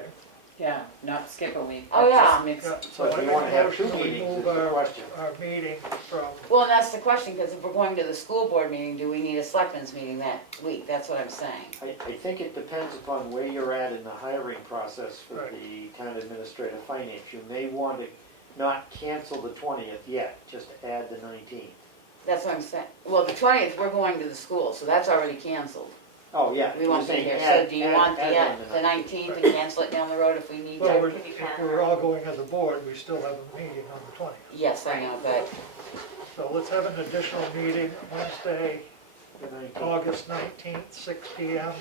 Yeah, not skip a week. Oh, but yeah. just mix. Yeah, So if I you make wanna a have motion two that we meetings move is the question. our meeting from, Well, and that's the question, because if we're going to the school board meeting, do we need a selectmen's meeting that week? That's what I'm saying. I think it depends upon where you're at in the hiring process for Right. the town administrative finance. You may want to not cancel the 20th yet, just add the 19th. That's what I'm saying. Well, the 20th, we're going to the school, so that's already canceled. Oh, yeah. We won't be here. So do you want the 19th and cancel it down the road if we need Well, to? if we're all going as a board, we still have a meeting on the 20th. Yes, I know, but So let's have an additional meeting Wednesday, The 19th. August 19th, 6 PM,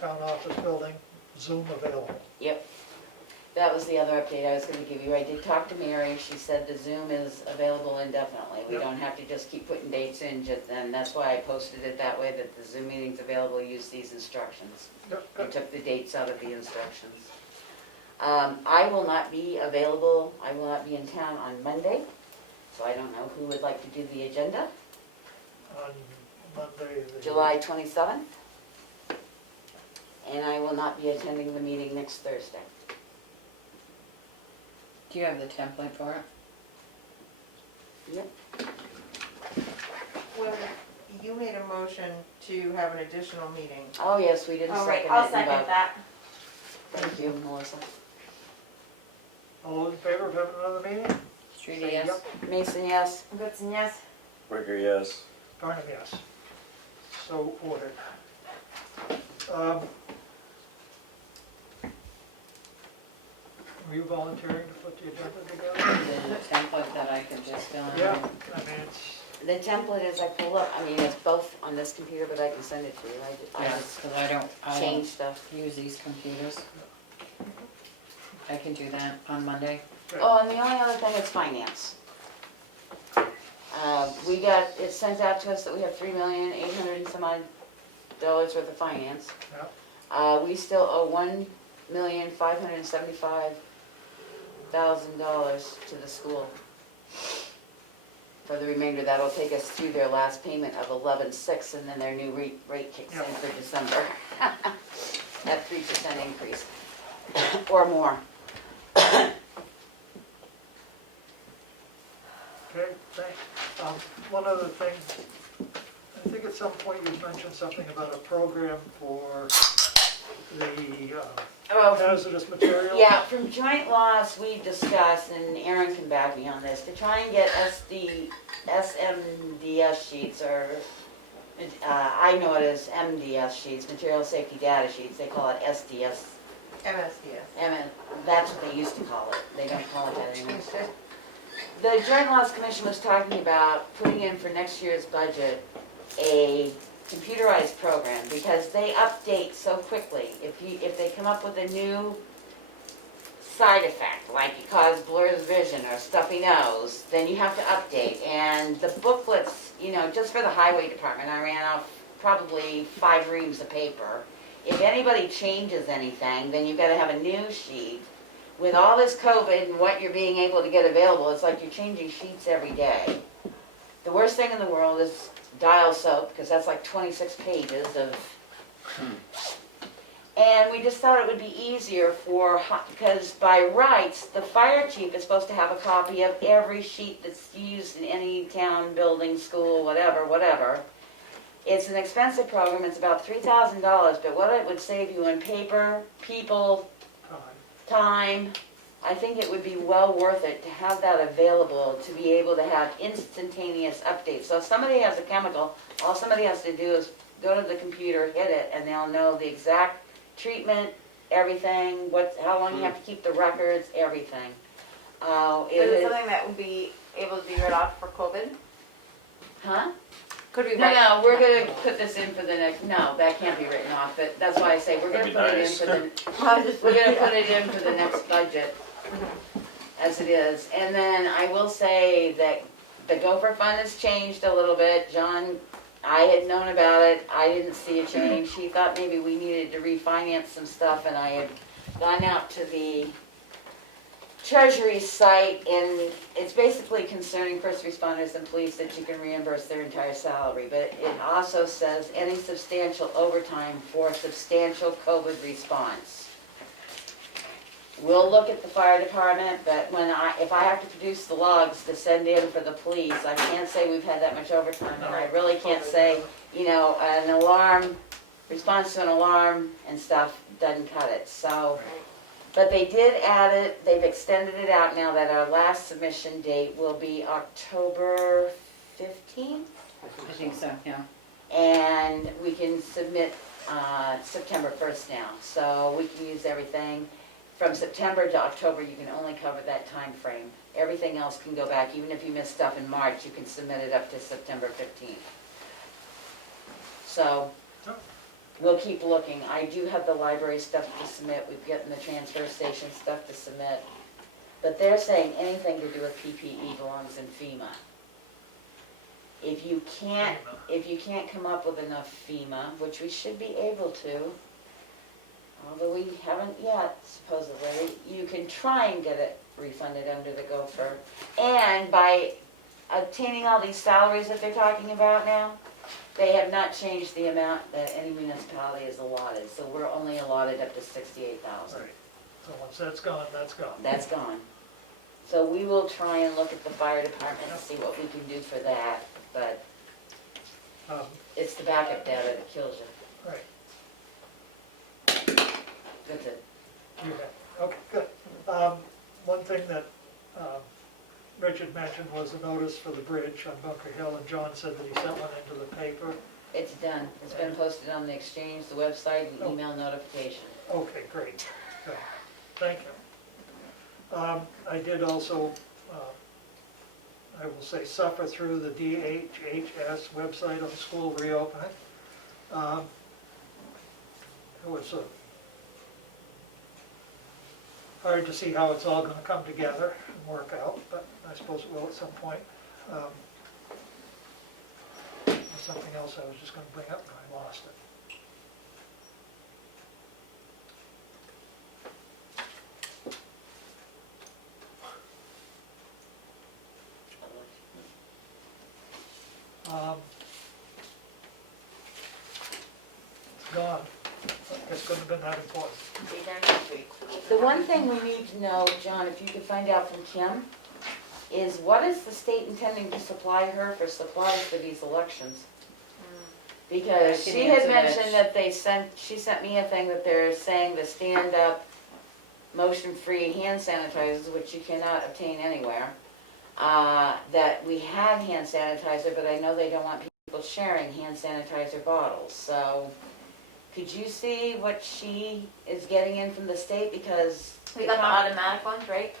Town Office Building, Zoom available. yep. That was the other update I was gonna give you. I did talk to Mary. She said the Zoom is available indefinitely. We Yep. don't have to just keep putting dates in, and that's why I posted it that way, that the Zoom meeting's available. Use these instructions. Yep, I good. took the dates out of the instructions. I will not be available. I will not be in town on Monday, so I don't know who would like to do the agenda. On Monday, the... July 27th. And I will not be attending the meeting next Thursday. Do you have the template for it? Yep. Well, you made a motion to have an additional meeting. Oh, yes, we didn't All second right, it. I'll and second vote. that. Thank you, Melissa. All in favor of having another meeting? Street, Say yes? yep. Mason, yes? Goodson, yes? Wicker, yes. Barnum, yes. So ordered. Were you volunteering to put the agenda together? The template that I can just fill in. Yeah, I mean, it's, The template is I pull up, I mean, it's both on this computer, but I can send it to you. I Yeah, just because I don't change stuff. use these computers. I can do that on Monday. Oh, and the only other thing is finance. We got, it sent out to us that we have $3,800,000 and some odd dollars worth of finance. yeah, We still owe $1,575,000 to the school. For the remainder, that'll take us through their last payment of 11/6, and then their new rate kicks in Yep. for December. That 3% increase, or more. okay, thanks. One other thing, I think at some point you mentioned something about a program for the Oh, hazardous materials. yeah, from joint loss, we discussed, and Aaron can back me on this, to try and get SMDS sheets, or, I know it as MDS sheets, material safety data sheets, they call it SDS. MSDS. And that's what they used to call it, they don't call it that anymore. The Joint Loss Commission was talking about putting in for next year's budget a computerized program, because they update so quickly. If they come up with a new side effect, like it caused blurred vision or stuffy nose, then you have to update. And the booklets, just for the highway department, I ran off probably 5 reams of paper. If anybody changes anything, then you've got to have a new sheet. With all this COVID and what you're being able to get available, it's like you're changing sheets every day. The worst thing in the world is dial soap, because that's like 26 pages of... And we just thought it would be easier because by rights, the fire chief is supposed to have a copy of every sheet that's used in any town, building, school, whatever. It's an expensive program, it's about $3,000, but what it would save you in paper, people, time, I think it would be well worth it to have that available, to be able to have instantaneous updates. So if somebody has a chemical, all somebody has to do is go to the computer, hit it, and they'll know the exact treatment, everything, how long you have to keep the records, everything. Is it something that would be able to be read off for COVID? Huh? Could we No, we're gonna put this in for the next, no, that can't be written off, but that's why I say we're gonna That'd put be it in nice. for the, we're gonna put it in for the next budget, as it is. And then I will say that the Gopher Fund has changed a little bit. John, I had known about it, I didn't see a change. He thought maybe we needed to refinance some stuff, and I had gone out to the Treasury site, and it's basically concerning first responders and police that you can reimburse their entire salary, but it also says any substantial overtime for substantial COVID response. We'll look at the fire department, but if I have to produce the logs to send in for the police, I can't say we've had that much overtime, and I really can't say, an alarm, response to an alarm and stuff doesn't cut it, so. But they did add it, they've extended it out now that our last submission date will be October 15th. I think so, yeah. And we can submit September 1st now. So we can use everything. From September to October, you can only cover that time frame. Everything else can go back. Even if you miss stuff in March, you can submit it up to September 15th. So we'll keep looking. I do have the library stuff to submit. We've gotten the transfer station stuff to submit. But they're saying anything to do with PPE belongs in FEMA. If you can't come up with enough FEMA, which we should be able to, although we haven't yet, supposedly, you can try and get it refunded under the gopher. And by obtaining all these salaries that they're talking about now, they have not changed the amount that any municipality is allotted. So we're only allotted up to $68,000. Right. So once that's gone, that's gone. That's gone. So we will try and look at the fire department and see what we can do for that. But it's the backup data that kills you. Right. That's it. You have, okay, good. One thing that Richard mentioned was a notice for the bridge on Bunker Hill, and John said that he sent one into the paper. It's done. It's been posted on the exchange, the website, and email notification. Okay, great. Good. Thank you. I did also, I will say, suffer through the DHHS website on school reopening. It was hard to see how it's all going to come together and work out, but I suppose it will at some point. There's something else I was just going to bring up, and I lost it. It's gone. It couldn't have been that important. Be there next week. The one thing we need to know, John, if you could find out from Kim, is what is the state intending to supply her for supplies for these elections? Because I can she had answer that. mentioned that she sent me a thing that they're saying the stand-up, motion-free hand sanitizers, which you cannot obtain anywhere, that we have hand sanitizer, but I know they don't want people sharing hand sanitizer bottles, so could you see what she is getting in from the state? Because We got the automatic ones, right?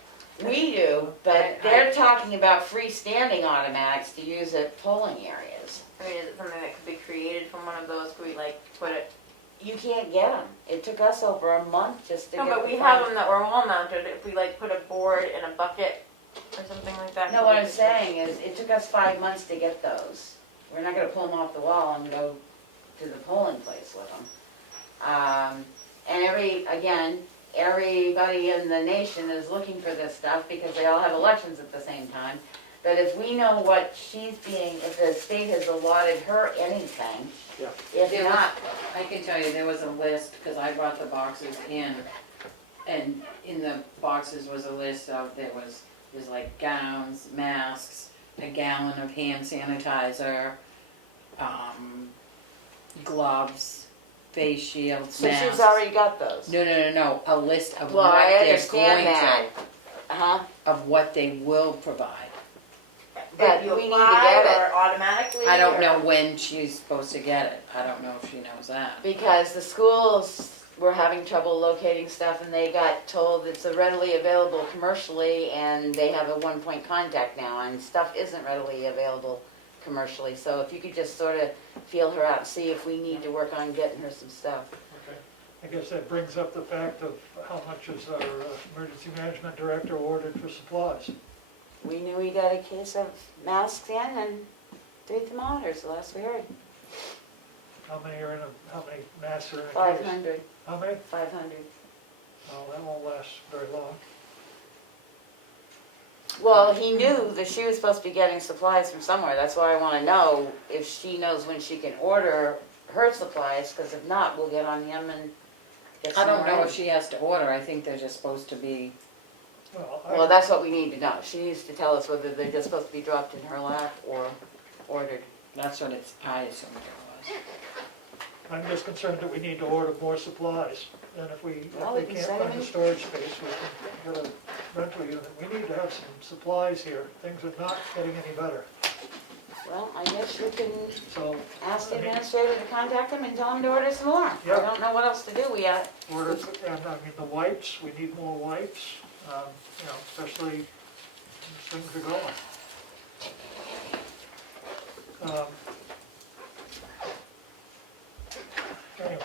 we do, but they're talking about freestanding automatics to use at polling areas. I mean, is it something that could be created from one of those? Could we like put it? You can't get them. It took us over a month just to No, get but the we final- have them that were wall mounted. If we like put a board in a bucket or something like that. No, could what we I'm just- saying is, it took us 5 months to get those. We're not gonna pull them off the wall and go to the polling place with them. And everybody in the nation is looking for this stuff because they all have elections at the same time. But if we know what if the state has allotted her anything, Yeah. if There was- not, I can tell you, there was a list, because I brought the boxes in, and in the boxes was a list of, there's like gowns, masks, a gallon of hand sanitizer, gloves, face shields, so masks. she's already got those. No, a list of Well, what I they're understand going that. to, of what they will provide. But Did you we need to apply get it. or automatically? I don't or- know when she's supposed to get it, I don't know if she knows that. Because the schools were having trouble locating stuff and they got told it's readily available commercially and they have a one-point contact now and stuff isn't readily available commercially. So if you could just sort of feel her out and see if we need to work on getting her some stuff. Okay. I guess that brings up the fact of how much is our emergency management director ordered for supplies. We knew we got a case of masks in and 3 thermometers, the last we heard. How many masks are in a case? 500, How many? 500. Oh, that won't last very long. Well, he knew that she was supposed to be getting supplies from somewhere. That's why I want to know if she knows when she can order her supplies, because if not, we'll get on him and get I some don't know more if she has to order, I think they're just supposed to be, Well, that's what we need to know. She needs to tell us whether they're just supposed to be dropped in her lap or ordered. that's what I assumed it was. I'm just concerned that we need to order more supplies. And if Well, they we can can't send find them a in. storage space, we can get a rental unit. We need to have some supplies here. Things are not getting any better. Well, I guess you can So, ask the I mean, administrator to contact them and tell them to order some more. I Yeah. don't know what else to do, we, order, and I mean, the wipes, we need more wipes, you know, especially as things are going. Anyway.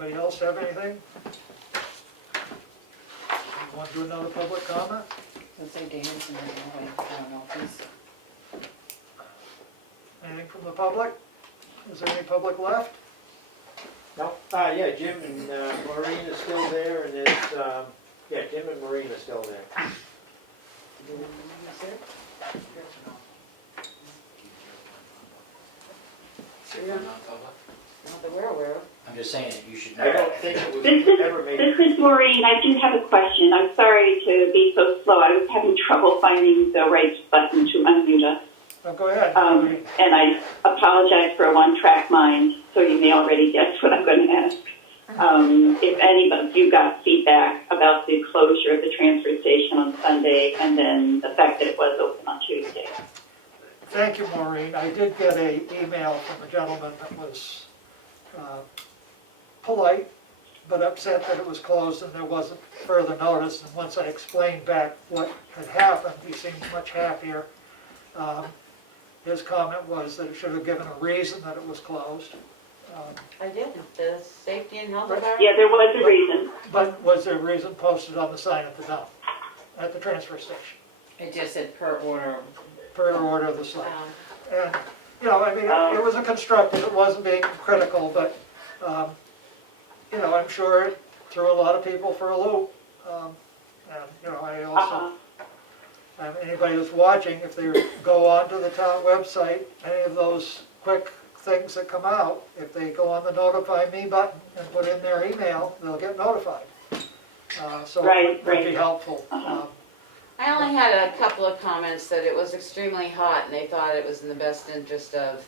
Anybody else have anything? You want to do another public comment? Let's say David's in the hallway, I don't know if he's. Anything from the public? Is there any public left? No, yeah, Jim and Maureen are still there, and there's, yeah, Jim and Maureen are still there. not that we're aware of. I'm just saying that you should know. I don't think it was This is, ever made. this is Maureen. I do have a question. I'm sorry to be so slow. I was having trouble finding the right button to unmute us. Oh, go ahead. And I apologize for a one-track mind, so you may already guess what I'm going to ask. If any of you got feedback about the closure of the transfer station on Sunday and then the fact that it was open on Tuesday. Thank you, Maureen. I did get an email from a gentleman that was polite, but upset that it was closed and there wasn't further notice. And once I explained back what had happened, he seemed much happier. His comment was that it should have given a reason that it was closed. I did, the safety and health of our. Yeah, there was a reason. But was there a reason posted on the sign at the dump, at the transfer station, It just said per order. per order of the site? Um, And, you know, I mean, it was a constructive, it wasn't being critical, but, you know, I'm sure it threw a lot of people for a loop. And, you know, I also, anybody that's watching, if they go onto the town website, any of those quick things that come out, if they go on the notify me button and put in their email, they'll get notified. So it would be helpful. I only had a couple of comments that it was extremely hot and they thought it was in the best interest of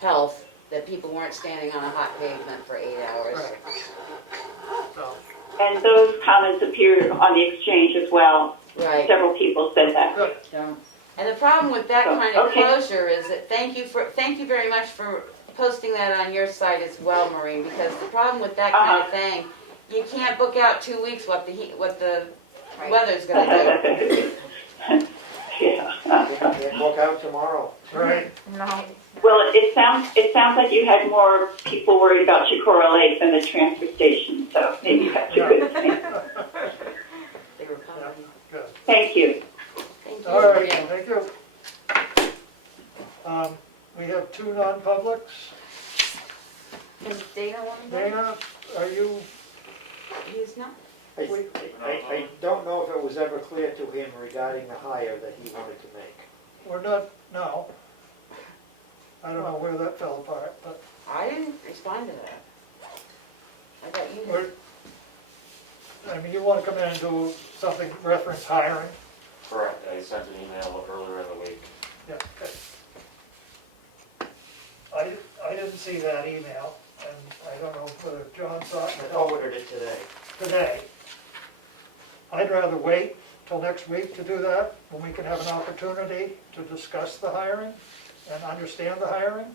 health that people weren't standing on a hot pavement for 8 hours. Right. So, And those comments appeared on the exchange as well. Right. Several people said that. good. Don't. And the problem with that kind of Okay. closure is that, thank you very much for posting that on your site as well, Maureen, because the problem with that kind of thing, you can't book out 2 weeks what the weather's gonna do. Yeah. Can't book out tomorrow. Right. No. Well, it sounds like you had more people worried about Chicora Lake than the transfer station, so maybe that's a good thing. They were probably, Good. Thank you. thank All you. right, thank you. We have two non-publics. Is Dana one of them? Dana, are you, He's not. I don't know if it was ever clear to him regarding the hire that he wanted to make. we're not, no. I don't know where that fell apart, but I didn't respond to that. I thought you we're, did. I mean, you want to come in and do something reference hiring? Correct, I sent an email earlier in the week. Yeah, okay. I didn't see that email, and I don't know whether John saw it I forwarded it today. today. I'd rather wait till next week to do that, when we can have an opportunity to discuss the hiring and understand the hiring.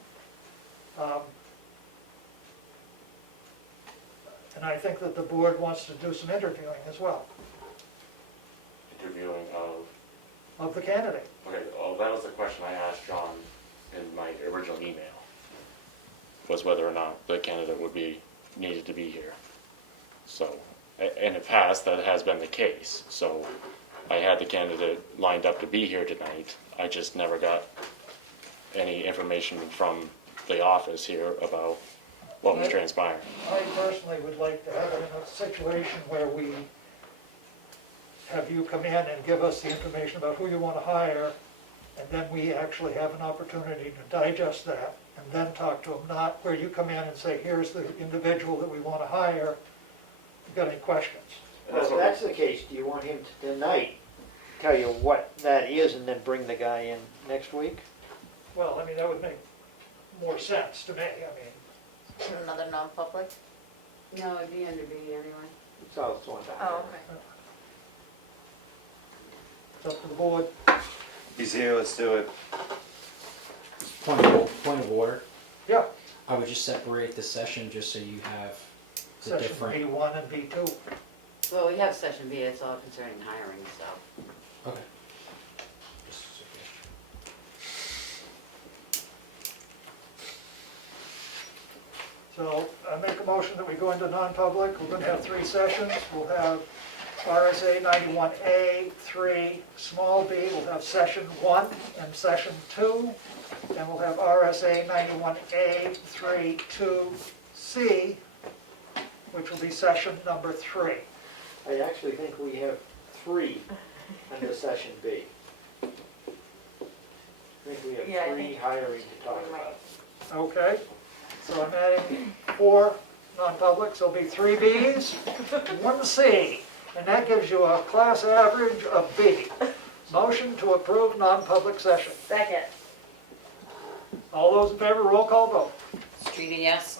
And I think that the board wants to do some interviewing as well, Interviewing of, of the candidate. okay, well, that was the question I asked John in my original email, was whether or not the candidate would be, needed to be here. So, in the past, that has been the case, so I had the candidate lined up to be here tonight, I just never got any information from the office here about what was transpiring. I personally would like to have it in a situation where we have you come in and give us the information about who you want to hire, and then we actually have an opportunity to digest that and then talk to them, not where you come in and say, here's the individual that we want to hire, you got any questions? Well, if that's the case, do you want him to tonight tell you what that is and then bring the guy in next week? Well, I mean, that would make more sense to me, I mean. Another non-public? No, it'd be under B anyway. It's all it's one down. Oh, okay. It's up to the board. He's here, let's do it. Point of order. Yeah, I would just separate the session just so you have the section different. B1 and B2. Well, we have session B, it's all concerning hiring, so. Okay. Just a suggestion. So I make a motion that we go into non-public. We're going to have 3 sessions. We'll have RSA 91A, 3, small b. We'll have session 1 and session 2. And we'll have RSA 91A, 3, 2C, which will be session number 3. I actually think we have 3 under session B. I think we have Yeah, I 3 think hiring to talk we might. about. Okay? So I'm adding 4 non-publics. There'll be 3 Bs, 1 C. And that gives you a class average of B. Motion to approve non-public session. Second. All those in favor, roll call vote. Streety, yes,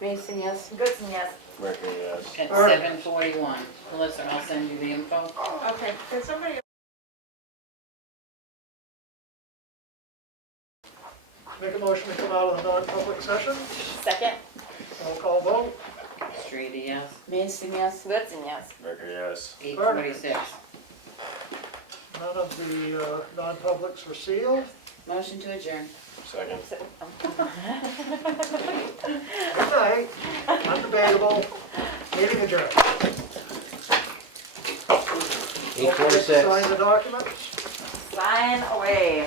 Mason, yes? Goodson, yes. Ricker, yes. at All right. 7:41. Melissa, I'll send you the info. Okay, can somebody Make a motion to come out of the non-public session. Second. Roll call vote. Streety, yes, Mason, yes? Goodson, yes. Ricker, yes. 8:46. None of the non-publics were sealed. Motion to adjourn. Second. Good night. Undebatable. Meeting adjourned. Don't forget to 8:46. sign the documents. Sign away.